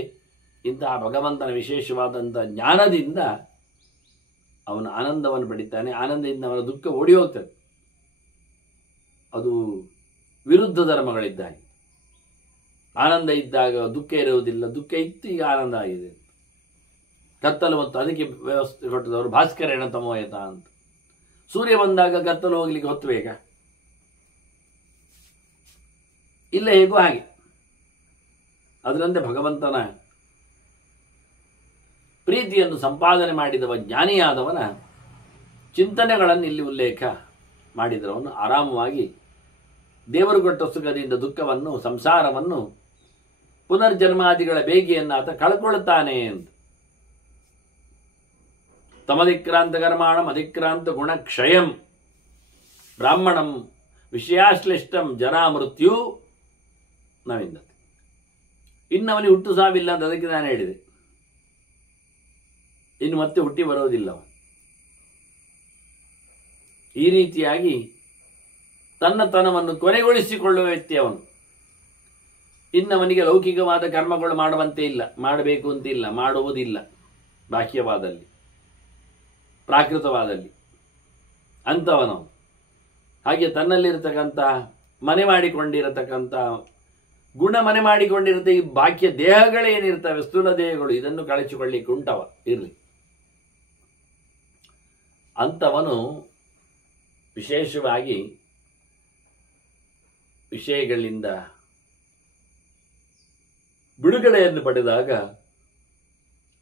ಇಂತಹ ಭಗವಂತನ ವಿಶೇಷವಾದಂಥ ಜ್ಞಾನದಿಂದ ಅವನು ಆನಂದವನ್ನು ಪಡಿತಾನೆ. ಆನಂದದಿಂದ ಅವನ ದುಃಖ ಓಡಿ ಹೋಗ್ತದೆ. ಅದು ವಿರುದ್ಧ ಧರ್ಮಗಳಿದ್ದಾಗೆ. ಆನಂದ ಇದ್ದಾಗ ದುಃಖ ಇರುವುದಿಲ್ಲ, ದುಃಖ ಇತ್ತು ಈಗ ಆನಂದ ಆಗಿದೆ. ಕತ್ತಲು ಮತ್ತು ಅದಕ್ಕೆ ವ್ಯವಸ್ಥೆ ಕೊಟ್ಟದವರು ಭಾಸ್ಕರೇಣ ತಮೋಯತ ಅಂತ. ಸೂರ್ಯ ಬಂದಾಗ ಕತ್ತಲು ಹೋಗ್ಲಿಕ್ಕೆ ಹೊತ್ತು ಬೇಗ ಇಲ್ಲ, ಹೇಗೂ ಹಾಗೆ. ಅದರಂತೆ ಭಗವಂತನ ಪ್ರೀತಿಯನ್ನು ಸಂಪಾದನೆ ಮಾಡಿದವ ಜ್ಞಾನಿಯಾದವನ ಚಿಂತನೆಗಳನ್ನು ಇಲ್ಲಿ ಉಲ್ಲೇಖ ಮಾಡಿದವನು ಆರಾಮವಾಗಿ ದೇವರು ಕೊಟ್ಟ ಸುಖದಿಂದ ದುಃಖವನ್ನು, ಸಂಸಾರವನ್ನು, ಪುನರ್ಜನ್ಮಾದಿಗಳ ಬೇಗೆಯನ್ನು ಆತ ಕಳ್ಕೊಳ್ಳುತ್ತಾನೆ ಅಂತ. ತಮಧಿಕ್ರಾಂತ ಕರ್ಮಾಣಂ ಅಧಿಕ್ರಾಂತ ಗುಣಕ್ಷಯಂ ಬ್ರಾಹ್ಮಣಂ ವಿಷಯಾಶ್ಲಿಷ್ಟಂ ಜರಾ ಮೃತ್ಯು ನವಿಂದತೆ. ಇನ್ನು ಅವನಿಗೆ ಹುಟ್ಟು ಸಾವಿಲ್ಲ ಅಂತ ಅದಕ್ಕೆ ನಾನು ಹೇಳಿದೆ. ಇನ್ನು ಮತ್ತೆ ಹುಟ್ಟಿ ಬರೋದಿಲ್ಲ. ಈ ರೀತಿಯಾಗಿ ತನ್ನತನವನ್ನು ಕೊನೆಗೊಳಿಸಿಕೊಳ್ಳುವ ವ್ಯಕ್ತಿ ಅವನು. ಇನ್ನವನಿಗೆ ಲೌಕಿಕವಾದ ಕರ್ಮಗಳು ಮಾಡುವಂತೆ ಇಲ್ಲ, ಮಾಡಬೇಕು ಅಂತಿಲ್ಲ, ಮಾಡುವುದಿಲ್ಲ. ಬಾಹ್ಯವಾದಲ್ಲಿ, ಪ್ರಾಕೃತವಾದಲ್ಲಿ ಅಂಥವನು. ಹಾಗೆ ತನ್ನಲ್ಲಿರತಕ್ಕಂಥ ಮನೆ ಮಾಡಿಕೊಂಡಿರತಕ್ಕಂಥ ಗುಣ ಮನೆ ಮಾಡಿಕೊಂಡಿರುತ್ತೆ. ಈ ಬಾಹ್ಯ ದೇಹಗಳೇನಿರ್ತವೆ, ಸ್ಥೂಲ ದೇಹಗಳು, ಇದನ್ನು ಕಳಚಿಕೊಳ್ಳಿಕ್ಕೆ ಉಂಟವ ಇರಲಿ. ಅಂಥವನು ವಿಶೇಷವಾಗಿ ವಿಷಯಗಳಿಂದ ಬಿಡುಗಡೆಯನ್ನು ಪಡೆದಾಗ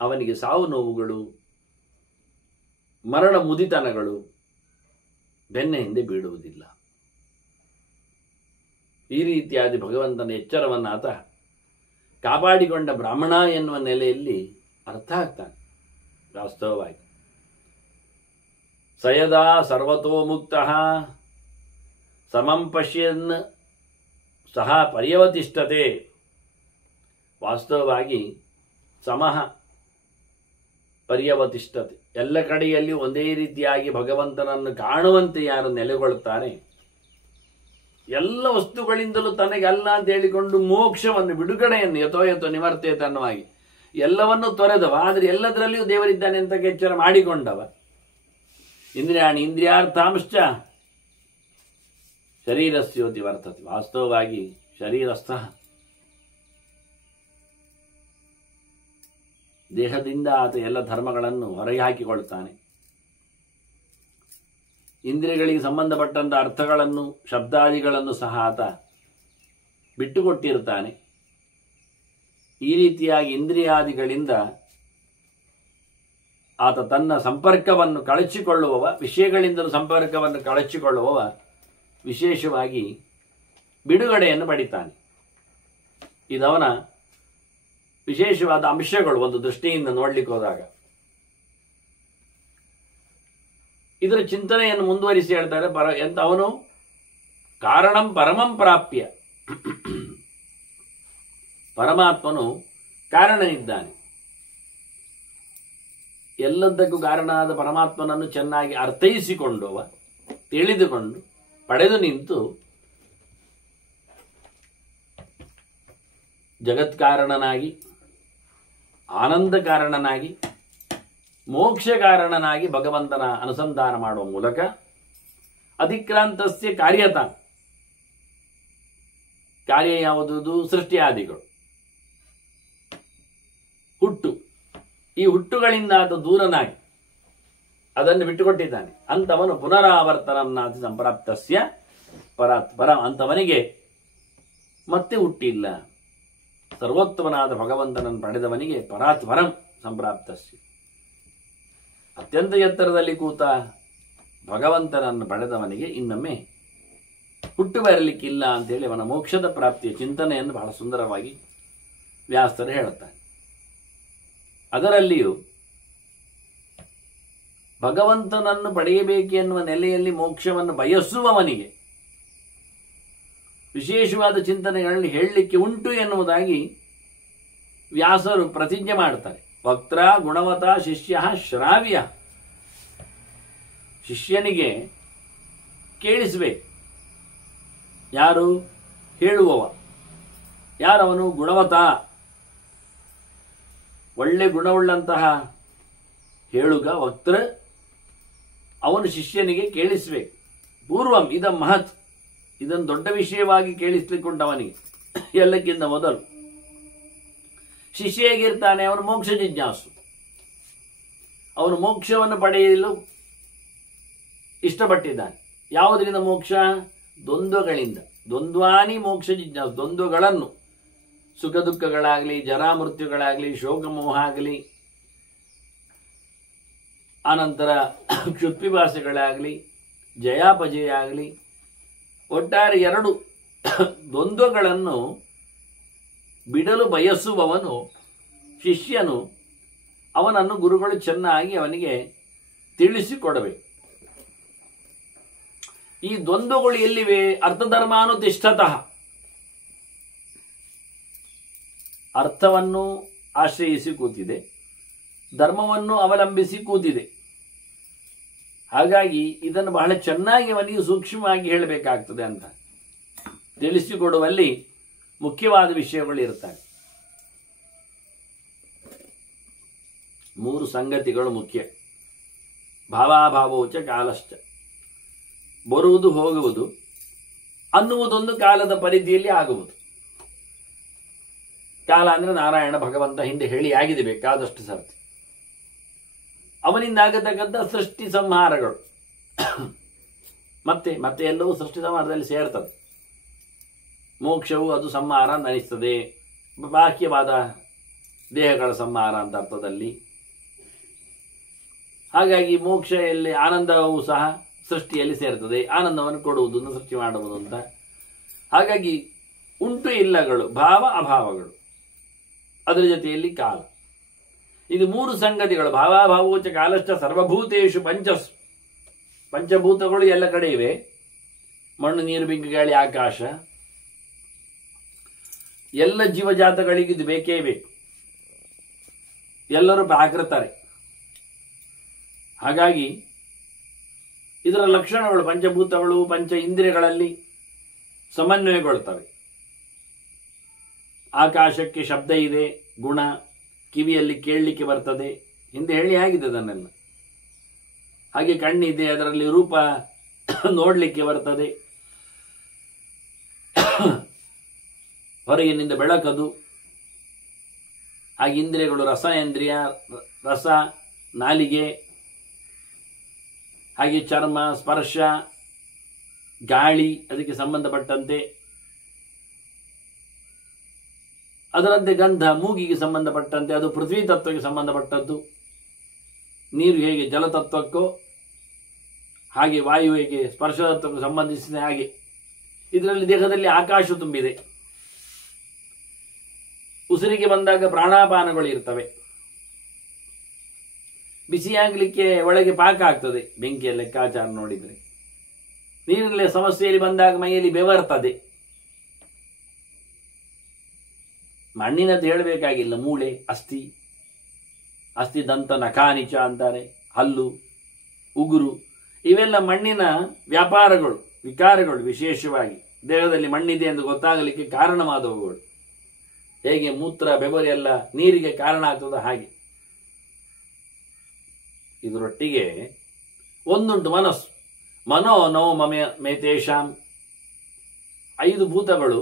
ಅವನಿಗೆ ಸಾವು ನೋವುಗಳು, ಮರಣ ಮುದಿತನಗಳು ಬೆನ್ನ ಹಿಂದೆ ಬೀಳುವುದಿಲ್ಲ. ಈ ರೀತಿಯಾದ ಭಗವಂತನ ಎಚ್ಚರವನ್ನು ಆತ ಕಾಪಾಡಿಕೊಂಡ ಬ್ರಾಹ್ಮಣ ಎನ್ನುವ ನೆಲೆಯಲ್ಲಿ ಅರ್ಥ ಆಗ್ತಾನೆ ವಾಸ್ತವವಾಗಿ. ಸಯದಾ ಸರ್ವತೋ ಮುಕ್ತ ಸಮಂ ಪಶ್ಯನ್ ಸಹ ಪರ್ಯವತಿಷ್ಠತೆ. ವಾಸ್ತವವಾಗಿ ಸಮಃ ಪರ್ಯವತಿಷ್ಠತೆ, ಎಲ್ಲ ಕಡೆಯಲ್ಲಿ ಒಂದೇ ರೀತಿಯಾಗಿ ಭಗವಂತನನ್ನು ಕಾಣುವಂತೆ ಯಾರು ನೆಲೆಗೊಳ್ಳುತ್ತಾರೆ ಎಲ್ಲ ವಸ್ತುಗಳಿಂದಲೂ ತನಗೆ ಅಲ್ಲ ಅಂತ ಹೇಳಿಕೊಂಡು ಮೋಕ್ಷವನ್ನು, ಬಿಡುಗಡೆಯನ್ನು ಯಥೋ ನಿವರ್ತೇತ ಅನ್ನುವಾಗಿ ಎಲ್ಲವನ್ನೂ ತೊರೆದವ. ಆದರೆ ಎಲ್ಲದರಲ್ಲಿಯೂ ದೇವರಿದ್ದಾನೆ ಅಂತ ಎಚ್ಚರ ಮಾಡಿಕೊಂಡವ. ಇಂದ್ರಿಯಾಣಿ ಇಂದ್ರಿಯಾರ್ಥಾಂಶ್ಚ ಶರೀರಸ್ಯೋತಿ ವರ್ತತೆ. ವಾಸ್ತವವಾಗಿ ಶರೀರಸ್ಥ ದೇಹದಿಂದ ಆತ ಎಲ್ಲ ಧರ್ಮಗಳನ್ನು ಹೊರಗೆ ಹಾಕಿಕೊಳ್ತಾನೆ. ಇಂದ್ರಿಯಗಳಿಗೆ ಸಂಬಂಧಪಟ್ಟಂಥ ಅರ್ಥಗಳನ್ನು, ಶಬ್ದಾದಿಗಳನ್ನು ಸಹ ಆತ ಬಿಟ್ಟುಕೊಟ್ಟಿರ್ತಾನೆ. ಈ ರೀತಿಯಾಗಿ ಇಂದ್ರಿಯಾದಿಗಳಿಂದ ಆತ ತನ್ನ ಸಂಪರ್ಕವನ್ನು ಕಳಚಿಕೊಳ್ಳುವವ, ವಿಷಯಗಳಿಂದಲೂ ಸಂಪರ್ಕವನ್ನು ಕಳಚಿಕೊಳ್ಳುವವ. ವಿಶೇಷವಾಗಿ ಬಿಡುಗಡೆಯನ್ನು ಪಡಿತಾನೆ. ಇದವನ ವಿಶೇಷವಾದ ಅಂಶಗಳು ಒಂದು ದೃಷ್ಟಿಯಿಂದ ನೋಡ್ಲಿಕ್ಕೆ ಹೋದಾಗ. ಇದರ ಚಿಂತನೆಯನ್ನು ಮುಂದುವರಿಸಿ ಹೇಳ್ತಾರೆ. ಅವನು ಕಾರಣಂ ಪರಮಂ ಪ್ರಾಪ್ಯ, ಪರಮಾತ್ಮನು ಕಾರಣನಿದ್ದಾನೆ. ಎಲ್ಲದಕ್ಕೂ ಕಾರಣನಾದ ಪರಮಾತ್ಮನನ್ನು ಚೆನ್ನಾಗಿ ಅರ್ಥೈಸಿಕೊಂಡುವ, ತಿಳಿದುಕೊಂಡು ಪಡೆದು ನಿಂತು ಜಗತ್ಕಾರಣನಾಗಿ, ಆನಂದ ಕಾರಣನಾಗಿ, ಮೋಕ್ಷ ಕಾರಣನಾಗಿ ಭಗವಂತನ ಅನುಸಂಧಾನ ಮಾಡುವ ಮೂಲಕ ಅಧಿಕ್ರಾಂತಸ್ಯ ಕಾರ್ಯತ, ಕಾರ್ಯ ಯಾವುದುದು? ಸೃಷ್ಟಿಯಾದಿಗಳು, ಹುಟ್ಟು. ಈ ಹುಟ್ಟುಗಳಿಂದ ಆತ ದೂರನಾಗಿ ಅದನ್ನು ಬಿಟ್ಟುಕೊಟ್ಟಿದ್ದಾನೆ. ಅಂತವನು ಪುನರಾವರ್ತನನ್ನಾತಿ ಸಂಪ್ರಾಪ್ತಸ್ಯ ಪರಾತ್ ಪರ, ಅಂತವನಿಗೆ ಮತ್ತೆ ಹುಟ್ಟಿಲ್ಲ. ಸರ್ವೋತ್ತಮನಾದ ಭಗವಂತನನ್ನು ಪಡೆದವನಿಗೆ ಪರಾತ್ ಪರಂ ಸಂಪ್ರಾಪ್ತಸ್ಯ, ಅತ್ಯಂತ ಎತ್ತರದಲ್ಲಿ ಕೂತ ಭಗವಂತನನ್ನು ಪಡೆದವನಿಗೆ ಇನ್ನೊಮ್ಮೆ ಹುಟ್ಟು ಬರಲಿಕ್ಕಿಲ್ಲ ಅಂತೇಳಿ ಅವನ ಮೋಕ್ಷದ ಪ್ರಾಪ್ತಿಯ ಚಿಂತನೆಯನ್ನು ಬಹಳ ಸುಂದರವಾಗಿ ವ್ಯಾಸರು ಹೇಳುತ್ತಾನೆ. ಅದರಲ್ಲಿಯೂ ಭಗವಂತನನ್ನು ಪಡೆಯಬೇಕೆನ್ನುವ ನೆಲೆಯಲ್ಲಿ ಮೋಕ್ಷವನ್ನು ಬಯಸುವವನಿಗೆ ವಿಶೇಷವಾದ ಚಿಂತನೆಗಳಲ್ಲಿ ಹೇಳಲಿಕ್ಕೆ ಉಂಟು ಎನ್ನುವುದಾಗಿ ವ್ಯಾಸರು ಪ್ರತಿಜ್ಞೆ ಮಾಡ್ತಾರೆ. ವಕ್ತ್ರ ಗುಣವತ ಶಿಷ್ಯ ಶ್ರಾವ್ಯ, ಶಿಷ್ಯನಿಗೆ ಕೇಳಿಸಬೇಕು. ಯಾರು? ಹೇಳುವವ. ಯಾರವನು? ಗುಣವತ, ಒಳ್ಳೆ ಗುಣವುಳ್ಳಂತಹ ಹೇಳುಗ, ವಕ್ತೃ. ಅವನು ಶಿಷ್ಯನಿಗೆ ಕೇಳಿಸಬೇಕು. ಪೂರ್ವಂ ಇದ ಮಹತ್, ಇದನ್ನು ದೊಡ್ಡ ವಿಷಯವಾಗಿ ಕೇಳಿಸ್ಲಿಕ್ಕುಂಟವನಿಗೆ. ಎಲ್ಲಕ್ಕಿಂತ ಮೊದಲು ಶಿಷ್ಯ ಹೇಗಿರ್ತಾನೆ? ಅವನು ಮೋಕ್ಷ ಜಿಜ್ಞಾಸು. ಅವನು ಮೋಕ್ಷವನ್ನು ಪಡೆಯಲು ಇಷ್ಟಪಟ್ಟಿದ್ದಾನೆ. ಯಾವುದರಿಂದ ಮೋಕ್ಷ? ದ್ವಂದ್ವಗಳಿಂದ. ದ್ವಂದ್ವಾನಿ ಮೋಕ್ಷ ಜಿಜ್ಞಾಸು, ದ್ವಂದ್ವಗಳನ್ನು, ಸುಖ ದುಃಖಗಳಾಗಲಿ, ಜರಾಮೃತ್ಯುಗಳಾಗಲಿ, ಶೋಕಮೋಹ ಆಗಲಿ, ಆನಂತರ ಕ್ಷುತ್ಪಿಭಾಸೆಗಳಾಗಲಿ, ಜಯಾಪಜಯ ಆಗಲಿ, ಒಟ್ಟಾರೆ ಎರಡು ದ್ವಂದ್ವಗಳನ್ನು ಬಿಡಲು ಬಯಸುವವನು ಶಿಷ್ಯನು. ಅವನನ್ನು ಗುರುಗಳು ಚೆನ್ನಾಗಿ ಅವನಿಗೆ ತಿಳಿಸಿಕೊಡಬೇಕು. ಈ ದ್ವಂದ್ವಗಳು ಎಲ್ಲಿವೆ? ಅರ್ಥಧರ್ಮಾನುತಿಷ್ಠತಃ, ಅರ್ಥವನ್ನು ಆಶ್ರಯಿಸಿ ಕೂತಿದೆ, ಧರ್ಮವನ್ನು ಅವಲಂಬಿಸಿ ಕೂತಿದೆ. ಹಾಗಾಗಿ ಇದನ್ನು ಬಹಳ ಚೆನ್ನಾಗಿ ಅವನಿಗೆ ಸೂಕ್ಷ್ಮವಾಗಿ ಹೇಳಬೇಕಾಗ್ತದೆ ಅಂತ ತಿಳಿಸಿಕೊಡುವಲ್ಲಿ ಮುಖ್ಯವಾದ ವಿಷಯಗಳು ಇರ್ತವೆ. 3 ಸಂಗತಿಗಳು ಮುಖ್ಯ. ಭಾವಾಭಾವೋಚ ಕಾಲಶ್ಚ, ಬರುವುದು ಹೋಗುವುದು ಅನ್ನುವುದೊಂದು ಕಾಲದ ಪರಿಧಿಯಲ್ಲಿ ಆಗುವುದು. ಕಾಲ ಅಂದರೆ ನಾರಾಯಣ ಭಗವಂತ ಹಿಂದೆ ಹೇಳಿ ಆಗಿದೆ ಬೇಕಾದಷ್ಟು ಸರ್ತಿ. ಅವನಿಂದ ಆಗತಕ್ಕಂಥ ಸೃಷ್ಟಿ ಸಂಹಾರಗಳು ಮತ್ತೆ ಮತ್ತೆ ಎಲ್ಲವೂ ಸೃಷ್ಟಿ ಸಂಹಾರದಲ್ಲಿ ಸೇರ್ತದೆ. ಮೋಕ್ಷವು ಅದು ಸಂಹಾರ ಅಂತ ಅನಿಸ್ತದೆ, ಬಾಹ್ಯವಾದ ದೇಹಗಳ ಸಂಹಾರ ಅಂತ ಅರ್ಥದಲ್ಲಿ. ಹಾಗಾಗಿ ಮೋಕ್ಷ ಎಲ್ಲಿ ಆನಂದವೂ ಸಹ ಸೃಷ್ಟಿಯಲ್ಲಿ ಸೇರ್ತದೆ, ಆನಂದವನ್ನು ಕೊಡುವುದು, ಸೃಷ್ಟಿ ಮಾಡುವುದು ಅಂತ. ಹಾಗಾಗಿ ಉಂಟು ಇಲ್ಲಗಳು, ಭಾವ ಅಭಾವಗಳು, ಅದರ ಜೊತೆಯಲ್ಲಿ ಕಾಲ. ಇದು 3 ಸಂಗತಿಗಳು. ಭಾವಾಭಾವೋಚ ಕಾಲಶ್ಚ ಸರ್ವಭೂತೇಶು ಪಂಚಸ್, ಪಂಚಭೂತಗಳು ಎಲ್ಲ ಕಡೆ ಇವೆ. ಮಣ್ಣು, ನೀರು, ಬೆಂಕಿ, ಗಾಳಿ, ಆಕಾಶ. ಎಲ್ಲ ಜೀವಜಾತಗಳಿಗೆ ಇದು ಬೇಕೇ ಬೇಕು. ಎಲ್ಲರೂ ಪ್ರಾಕೃತಾರೆ. ಹಾಗಾಗಿ ಇದರ ಲಕ್ಷಣಗಳು, ಪಂಚಭೂತಗಳು, ಪಂಚ ಇಂದ್ರಿಯಗಳಲ್ಲಿ ಸಮನ್ವಯಗೊಳ್ತವೆ. ಆಕಾಶಕ್ಕೆ ಶಬ್ದ ಇದೆ, ಗುಣ, ಕಿವಿಯಲ್ಲಿ ಕೇಳಲಿಕ್ಕೆ ಬರ್ತದೆ, ಹಿಂದೆ ಹೇಳಿ ಆಗಿದೆ ಅದನ್ನೆಲ್ಲ. ಹಾಗೆ ಕಣ್ಣಿದೆ, ಅದರಲ್ಲಿ ರೂಪ ನೋಡಲಿಕ್ಕೆ ಬರ್ತದೆ, ಹೊರಗಿನಿಂದ ಬೆಳಕದು. ಹಾಗೆ ಇಂದ್ರಿಯಗಳು, ರಸನೇಂದ್ರಿಯ, ರಸ, ನಾಲಿಗೆ, ಹಾಗೆ ಚರ್ಮ, ಸ್ಪರ್ಶ, ಗಾಳಿ ಅದಕ್ಕೆ ಸಂಬಂಧಪಟ್ಟಂತೆ, ಅದರಂತೆ ಗಂಧ ಮೂಗಿಗೆ ಸಂಬಂಧಪಟ್ಟಂತೆ, ಅದು ಪೃಥ್ವಿ ತತ್ವಕ್ಕೆ ಸಂಬಂಧಪಟ್ಟದ್ದು. ನೀರು ಹೇಗೆ ಜಲತತ್ವಕ್ಕೋ ಹಾಗೆ ವಾಯು ಹೇಗೆ ಸ್ಪರ್ಶ ತತ್ವಕ್ಕೆ ಸಂಬಂಧಿಸಿದ ಹಾಗೆ ಇದರಲ್ಲಿ ದೇಹದಲ್ಲಿ ಆಕಾಶ ತುಂಬಿದೆ. ಉಸಿರಿಗೆ ಬಂದಾಗ ಪ್ರಾಣಾಪಾನಗಳು ಇರ್ತವೆ. ಬಿಸಿಯಾಗಲಿಕ್ಕೆ ಒಳಗೆ ಪಾಕ ಆಗ್ತದೆ, ಬೆಂಕಿಯ ಲೆಕ್ಕಾಚಾರ ನೋಡಿದರೆ. ನೀರಿನಲ್ಲಿ ಸಮಸ್ಯೆಯಲ್ಲಿ ಬಂದಾಗ ಮೈಯಲ್ಲಿ ಬೆವರ್ತದೆ. ಮಣ್ಣಿನದ್ದು ಹೇಳಬೇಕಾಗಿಲ್ಲ. ಮೂಳೆ, ಅಸ್ಥಿ, ಅಸ್ಥಿ ದಂತ ನಖಾನಿಚ ಅಂತಾರೆ, ಹಲ್ಲು, ಉಗುರು, ಇವೆಲ್ಲ ಮಣ್ಣಿನ ವ್ಯಾಪಾರಗಳು, ವಿಕಾರಗಳು. ವಿಶೇಷವಾಗಿ ದೇಹದಲ್ಲಿ ಮಣ್ಣಿದೆ ಎಂದು ಗೊತ್ತಾಗಲಿಕ್ಕೆ ಕಾರಣವಾದವುಗಳು. ಹೇಗೆ ಮೂತ್ರ, ಬೆವರು ಎಲ್ಲ ನೀರಿಗೆ ಕಾರಣ ಆಗ್ತದೆ ಹಾಗೆ. ಇದರೊಟ್ಟಿಗೆ ಒಂದುಂಟು ಮನಸ್ಸು. ಮನೋ ನೋ ಮೇತೇಶಾಂ. 5 ಭೂತಗಳು,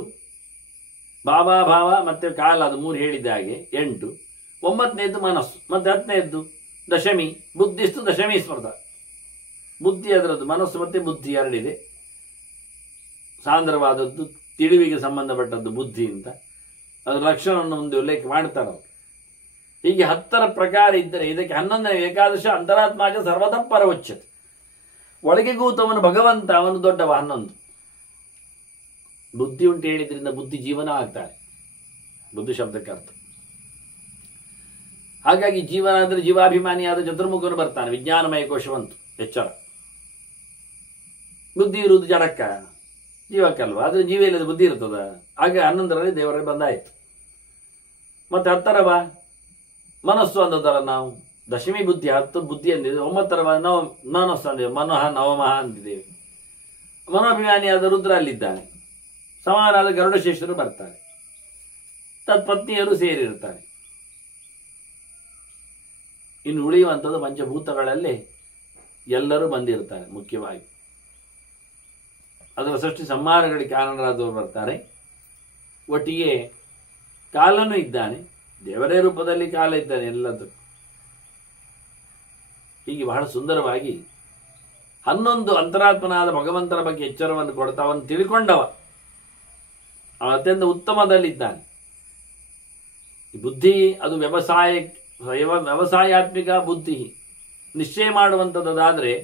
ಭಾವ ಮತ್ತೆ ಕಾಲ, ಅದು 3 ಹೇಳಿದ ಹಾಗೆ 8. 9ನೇದ್ದು ಮನಸ್ಸು, ಮತ್ತೆ 10ನೇದ್ದು ದಶಮಿ. ಬುದ್ಧಿಸ್ತು ದಶಮಿ ಸ್ಮೃತ. ಬುದ್ಧಿ ಅದರದ್ದು, ಮನಸ್ಸು ಮತ್ತೆ ಬುದ್ಧಿ ಎರಡಿದೆ. ಸಾಂದ್ರವಾದದ್ದು, ತಿಳಿವಿಗೆ ಸಂಬಂಧಪಟ್ಟದ್ದು ಬುದ್ಧಿ ಅಂತ. ಅದರ ಲಕ್ಷಣವನ್ನು ಒಂದು ಉಲ್ಲೇಖ ಮಾಡ್ತಾರೆ ಅವರು. ಹೀಗೆ 10 ಪ್ರಕಾರ ಇದ್ದರೆ ಇದಕ್ಕೆ 11ನೇ ಏಕಾದಶ ಅಂತರಾತ್ಮಾಚ ಸರ್ವತಃ ಪರವಚ್ಯತೆ. ಒಳಗೆ ಕೂತವನು ಭಗವಂತ, ಅವನು ದೊಡ್ಡವ. 11 ಬುದ್ಧಿ ಉಂಟು ಹೇಳಿದ್ರಿಂದ ಬುದ್ಧಿ ಜೀವನ ಆಗ್ತಾನೆ, ಬುದ್ಧಿ ಶಬ್ದಕ್ಕೆ ಅರ್ಥ. ಹಾಗಾಗಿ ಜೀವನ ಅಂದರೆ ಜೀವಾಭಿಮಾನಿಯಾದ ಚತುರ್ಮುಖನು ಬರ್ತಾನೆ, ವಿಜ್ಞಾನಮಯ ಕೋಶವಂತು. ಎಚ್ಚರ. ಬುದ್ಧಿ ಇರುವುದು ಜಡಕ್ಕ, ಜೀವಕ್ಕಲ್ವ. ಆದರೆ ಜೀವ ಇಲ್ಲದ ಬುದ್ಧಿ ಇರ್ತದ. ಹಾಗೆ 11ರಲ್ಲಿ ದೇವರಲ್ಲಿ ಬಂದಾಯಿತು. ಮತ್ತೆ 10ರ ಮನಸ್ಸು ಅಂದದಲ್ಲ ನಾವು. ದಶಮಿ ಬುದ್ಧಿ, 10 ಬುದ್ಧಿ ಅಂದಿದೆ. 9ರ ಮನಸ್ಸು ಅಂದಿದೆ, ಮನೋಹ ನವಮಃ ಅಂದಿದ್ದೇವೆ. ಮನೋಭಿಮಾನಿಯಾದ ರುದ್ರ ಅಲ್ಲಿದ್ದಾನೆ. ಸಮಾನಾದ ಗರುಡಶೇಷರು ಬರ್ತಾರೆ, ತತ್ಪತ್ನಿಯರು ಸೇರಿರ್ತಾರೆ. ಇನ್ನು ಉಳಿಯುವಂಥದ್ದು ಪಂಚಭೂತಗಳಲ್ಲೇ ಎಲ್ಲರೂ ಬಂದಿರ್ತಾರೆ. ಮುಖ್ಯವಾಗಿ ಅದರ ಸೃಷ್ಟಿ ಸಂಹಾರಗಳಿಗೆ ಕಾರಣರಾದವರು ಬರ್ತಾರೆ. ಒಟ್ಟಿಗೆ ಕಾಲನೂ ಇದ್ದಾನೆ, ದೇವರೇ ರೂಪದಲ್ಲಿ ಕಾಲ ಇದ್ದಾನೆ ಎಲ್ಲದೂ. ಹೀಗೆ ಬಹಳ ಸುಂದರವಾಗಿ 11 ಅಂತರಾತ್ಮನಾದ ಭಗವಂತನ ಬಗ್ಗೆ ಎಚ್ಚರವನ್ನು ಕೊಡ್ತಾ ಅವನು ತಿಳ್ಕೊಂಡವ. ಅವನು ಅತ್ಯಂತ ಉತ್ತಮದಲ್ಲಿದ್ದಾನೆ. ಈ ಬುದ್ಧಿ ಅದು ವ್ಯವಸಾಯಾತ್ಮಿಕ ಬುದ್ಧಿ, ನಿಶ್ಚಯ ಮಾಡುವಂಥದ್ದಾದರೆ.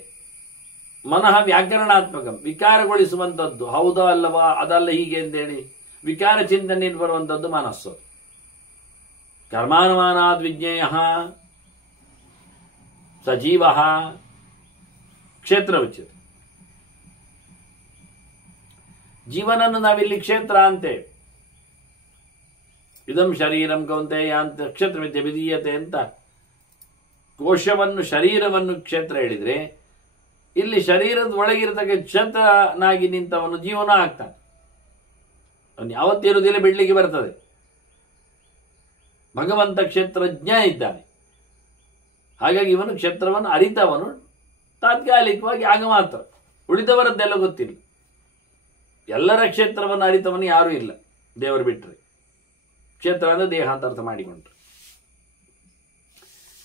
ಮನಃ ವ್ಯಾಕರಣಾತ್ಮಕ, ವಿಕಾರಗೊಳಿಸುವಂಥದ್ದು. ಹೌದೋ ಅಲ್ಲವಾ, ಅದಲ್ಲ ಹೀಗೆ ಅಂತೇಳಿ ವಿಕಾರ ಚಿಂತನೆಯಲ್ಲಿ ಬರುವಂಥದ್ದು ಮನಸ್ಸು. ಕರ್ಮಾನುಮಾನಾದ್ ವಿಜ್ಞೇಯ ಸಜೀವ ಕ್ಷೇತ್ರ ಉಚ್ಯತೆ. ಜೀವನನ್ನು ನಾವಿಲ್ಲಿ ಕ್ಷೇತ್ರ ಅಂತೇವೆ. ಇದಂ ಶರೀರಂ ಕೌಂತೆಯ ಅಂತ ಕ್ಷೇತ್ರ ವಿಧೀಯತೆ ಅಂತ ಕೋಶವನ್ನು, ಶರೀರವನ್ನು ಕ್ಷೇತ್ರ ಹೇಳಿದ್ರೆ, ಇಲ್ಲಿ ಶರೀರದ ಒಳಗಿರತಕ್ಕ ಕ್ಷೇತ್ರನಾಗಿ ನಿಂತವನು ಜೀವನ ಆಗ್ತಾನೆ. ಅವನು ಯಾವತ್ತಿರುವುದಿಲ್ಲ, ಬಿಡ್ಲಿಕ್ಕೆ ಬರ್ತದೆ. ಭಗವಂತ ಕ್ಷೇತ್ರಜ್ಞ ಇದ್ದಾನೆ. ಹಾಗಾಗಿ ಇವನು ಕ್ಷೇತ್ರವನ್ನು ಅರಿತವನು ತಾತ್ಕಾಲಿಕವಾಗಿ ಆಗ ಮಾತ್ರ. ಉಳಿದವರದ್ದೆಲ್ಲ ಗೊತ್ತಿಲ್ಲ. ಎಲ್ಲರ ಕ್ಷೇತ್ರವನ್ನು ಅರಿತವನು ಯಾರೂ ಇಲ್ಲ ದೇವರು ಬಿಟ್ಟರೆ. ಕ್ಷೇತ್ರ ಅಂದರೆ ದೇಹ ಅಂತ ಅರ್ಥ ಮಾಡಿಕೊಂಡ್ರು.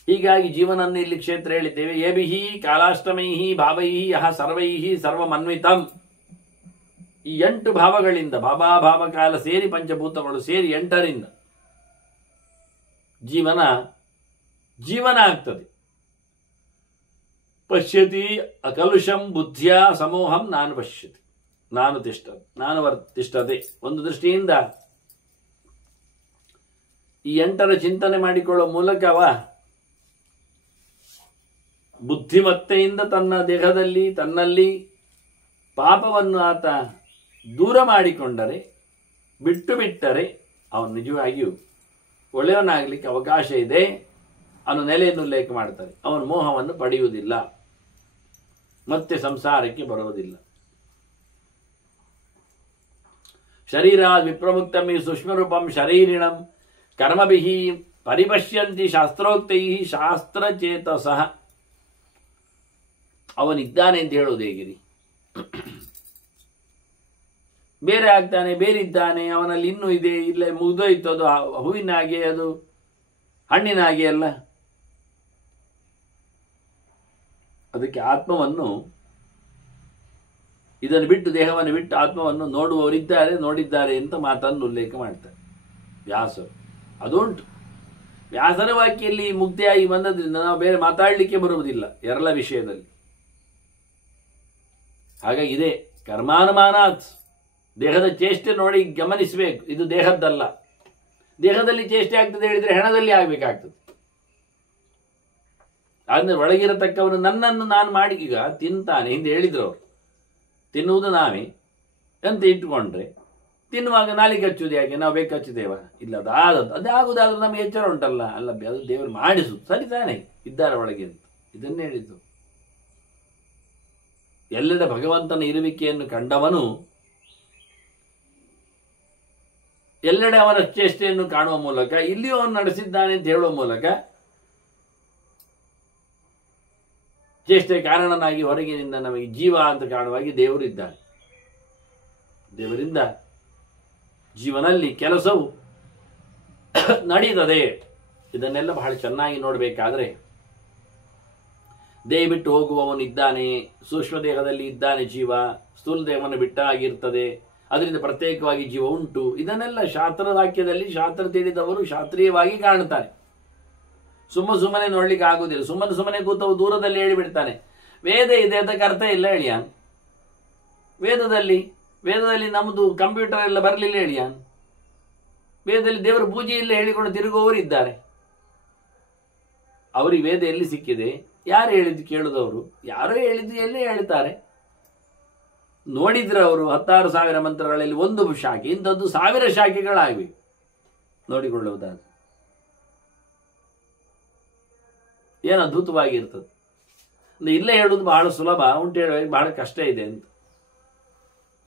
ಹೀಗಾಗಿ ಜೀವನನ್ನು ಇಲ್ಲಿ ಕ್ಷೇತ್ರ ಹೇಳಿದ್ದೇವೆ. ಏಭಿಹಿ ಕಾಲಾಷ್ಟಮೈಹಿ ಭಾವೈಹಿ ಯಹ ಸರ್ವೈಹಿ ಸರ್ವಮನ್ವಿತಂ. ಈ 8 ಭಾವಗಳಿಂದ, ಭಾವ ಕಾಲ ಸೇರಿ ಪಂಚಭೂತಗಳು ಸೇರಿ 8ರಿಂದ ಜೀವನ ಆಗ್ತದೆ. ಪಶ್ಯತಿ ಅಕಲುಷಂ ಬುದ್ಧಿಯ ಸಮೂಹಂ ನಾನು ಪಶ್ಯತಿ, ನಾನು ತಿಷ್ಠತೆ. ಒಂದು ದೃಷ್ಟಿಯಿಂದ ಈ 8ರ ಚಿಂತನೆ ಮಾಡಿಕೊಳ್ಳುವ ಮೂಲಕವ ಬುದ್ಧಿಮತ್ತೆಯಿಂದ ತನ್ನ ದೇಹದಲ್ಲಿ, ತನ್ನಲ್ಲಿ ಪಾಪವನ್ನು ಆತ ದೂರ ಮಾಡಿಕೊಂಡರೆ, ಬಿಟ್ಟರೆ ಅವನು ನಿಜವಾಗಿಯೂ ಒಳ್ಳೆಯವನಾಗಲಿಕ್ಕೆ ಅವಕಾಶ ಇದೆ ಅನ್ನೋ ನೆಲೆಯನ್ನು ಉಲ್ಲೇಖ ಮಾಡ್ತಾರೆ. ಅವನು ಮೋಹವನ್ನು ಪಡೆಯುವುದಿಲ್ಲ, ಮತ್ತೆ ಸಂಸಾರಕ್ಕೆ ಬರುವುದಿಲ್ಲ. ಶರೀರಾದ್ ವಿಪ್ರಮುಕ್ತಂ ಈ ಸೂಕ್ಷ್ಮರೂಪಂ ಶರೀರಿಣಂ ಕರ್ಮಭಿಃ ಪರಿಪಶ್ಯಂತಿ ಶಾಸ್ತ್ರೋಕ್ತೈಃ ಶಾಸ್ತ್ರಚೇತಸಃ. ಅವನಿದ್ದಾನೆ ಅಂತ ಹೇಳೋದು ಹೇಗಿರಿ? ಬೇರೆ ಆಗ್ತಾನೆ, ಬೇರಿದ್ದಾನೆ, ಅವನಲ್ಲಿ ಇನ್ನೂ ಇದೆ, ಇಲ್ಲೇ ಮುಗ್ದೋಯ್ತು, ಅದು ಹೂವಿನ ಹಾಗೆ, ಅದು ಹಣ್ಣಿನ ಹಾಗೆ ಅಲ್ಲ. ಅದಕ್ಕೆ ಆತ್ಮವನ್ನು, ಇದನ್ನು ಬಿಟ್ಟು, ದೇಹವನ್ನು ಬಿಟ್ಟು ಆತ್ಮವನ್ನು ನೋಡುವವರಿದ್ದಾರೆ, ನೋಡಿದ್ದಾರೆ ಅಂತ ಮಾತನ್ನು ಉಲ್ಲೇಖ ಮಾಡ್ತಾರೆ ವ್ಯಾಸರು. ಅದುಂಟು. ವ್ಯಾಸರ ವಾಕ್ಯಲ್ಲಿ ಮುಕ್ತಿಯಾಗಿ ಬಂದದ್ರಿಂದ ನಾವು ಬೇರೆ ಮಾತಾಡಲಿಕ್ಕೆ ಬರುವುದಿಲ್ಲ ಎರಲ ವಿಷಯದಲ್ಲಿ. ಹಾಗಾಗಿ ಇದೆ ಕರ್ಮಾನುಮಾನಾತ್, ದೇಹದ ಚೇಷ್ಟೆ ನೋಡಿ ಗಮನಿಸಬೇಕು. ಇದು ದೇಹದ್ದಲ್ಲ. ದೇಹದಲ್ಲಿ ಚೇಷ್ಟೆ ಆಗ್ತದೆ ಹೇಳಿದ್ರೆ ಹೆಣದಲ್ಲಿ ಆಗಬೇಕಾಗ್ತದೆ. ಅಂದ್ರೆ ಒಳಗಿರತಕ್ಕವನು ನನ್ನನ್ನು ನಾನು ಮಾಡಿ, ಈಗ ತಿಂತಾನೆ, ಹಿಂದೆ ಹೇಳಿದ್ರು ಅವರು, ತಿನ್ನುವುದು ನಾವೇ ಅಂತ ಇಟ್ಟುಕೊಂಡ್ರೆ ತಿನ್ನುವಾಗ ನಾಲಿಗೆ ಹಚ್ಚುವುದು ಯಾಕೆ? ನಾವು ಬೇಕು ಹಚ್ಚಿದೇವ? ಇಲ್ಲ, ಅದೇ ಆಗುದಾದ್ರೂ ನಮಗೆ ಎಚ್ಚರ ಉಂಟಲ್ಲ. ಅಲ್ಲ, ಅದು ದೇವರು ಮಾಡಿಸು, ಸರಿ ತಾನೆ, ಇದ್ದಾರೆ ಒಳಗೆ ಅಂತ ಇದನ್ನೇ ಹೇಳಿದ್ದು. ಎಲ್ಲೆಡೆ ಭಗವಂತನ ಇರುವಿಕೆಯನ್ನು ಕಂಡವನು ಎಲ್ಲೆಡೆ ಅವನ ಚೇಷ್ಟೆಯನ್ನು ಕಾಣುವ ಮೂಲಕ, ಇಲ್ಲಿಯೂ ಅವನು ನಡೆಸಿದ್ದಾನೆ ಅಂತ ಹೇಳುವ ಮೂಲಕ ಚೇಷ್ಟೆ ಕಾರಣನಾಗಿ ಹೊರಗಿನಿಂದ ನಮಗೆ ಜೀವ ಅಂತ ಕಾಣುವಾಗಿ ದೇವರಿದ್ದಾನೆ. ದೇವರಿಂದ ಜೀವನಲ್ಲಿ ಕೆಲಸವು ನಡೀತದೆ. ಇದನ್ನೆಲ್ಲ ಬಹಳ ಚೆನ್ನಾಗಿ ನೋಡಬೇಕಾದ್ರೆ, ದೇಹ ಬಿಟ್ಟು ಹೋಗುವವನು ಇದ್ದಾನೆ, ಸೂಕ್ಷ್ಮ ದೇಹದಲ್ಲಿ ಇದ್ದಾನೆ ಜೀವ, ಸ್ಥೂಲ ದೇಹವನ್ನು ಬಿಟ್ಟ ಆಗಿರ್ತದೆ, ಅದರಿಂದ ಪ್ರತ್ಯೇಕವಾಗಿ ಜೀವ ಉಂಟು. ಇದನ್ನೆಲ್ಲ ಶಾಸ್ತ್ರ ವಾಕ್ಯದಲ್ಲಿ ಶಾಸ್ತ್ರ ತಿಳಿದವರು ಶಾಸ್ತ್ರೀಯವಾಗಿ ಕಾಣುತ್ತಾರೆ. ಸುಮ್ಮನೆ ನೋಡ್ಲಿಕ್ಕೆ ಆಗುದಿಲ್ಲ. ಸುಮ್ಮನೆ ಕೂತವು ದೂರದಲ್ಲಿ ಹೇಳಿಬಿಡ್ತಾನೆ, ವೇದ ಇದೆ ಅದಕ್ಕೆ ಅರ್ಥ ಇಲ್ಲ ಹೇಳಿಯಾನ್. ವೇದದಲ್ಲಿ ನಮ್ಮದು ಕಂಪ್ಯೂಟರ್ ಎಲ್ಲ ಬರಲಿಲ್ಲ ಹೇಳಿಯಾನ್. ವೇದದಲ್ಲಿ ದೇವರ ಪೂಜೆ ಇಲ್ಲ ಹೇಳಿಕೊಂಡು ತಿರುಗುವವರು ಇದ್ದಾರೆ. ಅವರಿಗೆ ವೇದ ಎಲ್ಲಿ ಸಿಕ್ಕಿದೆ? ಯಾರು ಹೇಳಿದ್ದು ಕೇಳುದವರು? ಯಾರೋ ಹೇಳಿದ್ದು ಎಲ್ಲೇ ಹೇಳ್ತಾರೆ. ನೋಡಿದ್ರೆ ಅವರು 16,000 ಮಂತ್ರಗಳಲ್ಲಿ ಒಂದು ಶಾಖೆ, ಇಂಥದ್ದು 1000 ಶಾಖೆಗಳಾಗಿವೆ. ನೋಡಿಕೊಳ್ಳುವುದಾದ್ರೆ ಏನು ಅದ್ಭುತವಾಗಿರ್ತದೆ. ಇಲ್ಲೇ ಹೇಳುವುದು ಬಹಳ ಸುಲಭ, ಉಂಟು ಹೇಳುವಾಗ ಬಹಳ ಕಷ್ಟ ಇದೆ ಅಂತ.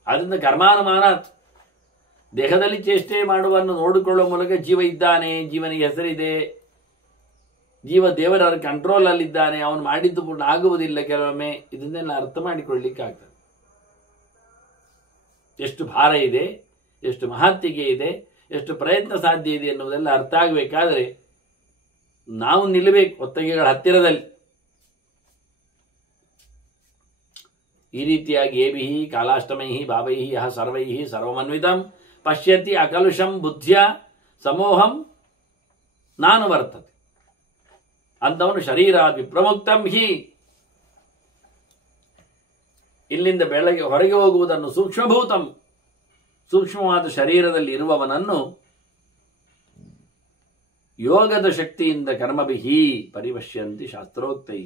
ಆದ್ರಿಂದ ಕರ್ಮಾನುಮಾನಾತ್, ದೇಹದಲ್ಲಿ ಚೇಷ್ಟೆ ಮಾಡುವನ್ನು ನೋಡಿಕೊಳ್ಳುವ ಮೂಲಕ ಜೀವ ಇದ್ದಾನೆ, ಜೀವನಿಗೆ ಹೆಸರಿದೆ, ಜೀವ ದೇವರ ಕಂಟ್ರೋಲ್ ಅಲ್ಲಿದ್ದಾನೆ, ಅವನು ಮಾಡಿದ್ದು ಪೂರ್ಣ ಆಗುವುದಿಲ್ಲ ಕೆಲವೊಮ್ಮೆ. ಇದನ್ನೆಲ್ಲ ಅರ್ಥ ಮಾಡಿಕೊಳ್ಳಲಿಕ್ಕೆ ಆಗ್ತದೆ. ಎಷ್ಟು ಭಾರ ಇದೆ, ಎಷ್ಟು ಮಹತ್ತಿಗೆ ಇದೆ, ಎಷ್ಟು ಪ್ರಯತ್ನ ಸಾಧ್ಯ ಇದೆ ಎನ್ನುವುದೆಲ್ಲ ಅರ್ಥ ಆಗಬೇಕಾದ್ರೆ ನಾವು ನಿಲ್ಲಬೇಕು ಒತ್ತಗೆಗಳ ಹತ್ತಿರದಲ್ಲಿ. ಈ ರೀತಿಯಾಗಿ ಏಭಿಹಿ ಕಾಲಾಷ್ಟಮೈಹಿ ಭಾವೈಹಿ ಯಹ ಸರ್ವೈಹಿ ಸರ್ವಮನ್ವಿತಂ ಪಶ್ಯತಿ ಅಕಲುಷಂ ಬುದ್ಧಿಯ ಸಮೋಹಂ ನಾನು ವರ್ತತೆ ಅಂತವನು ಶರೀರಾದ್ ವಿಪ್ರಮುಕ್ತಂ ಹಿ. ಇಲ್ಲಿಂದ ಬೆಳಗ್ಗೆ ಹೊರಗೆ ಹೋಗುವುದನ್ನು ಸೂಕ್ಷ್ಮಭೂತಂ, ಸೂಕ್ಷ್ಮವಾದ ಶರೀರದಲ್ಲಿ ಇರುವವನನ್ನು ಯೋಗದ ಶಕ್ತಿಯಿಂದ ಕರ್ಮಭಿಹಿ ಪರಿಪಶ್ಯಂತಿ ಶಾಸ್ತ್ರೋಕ್ತೈ.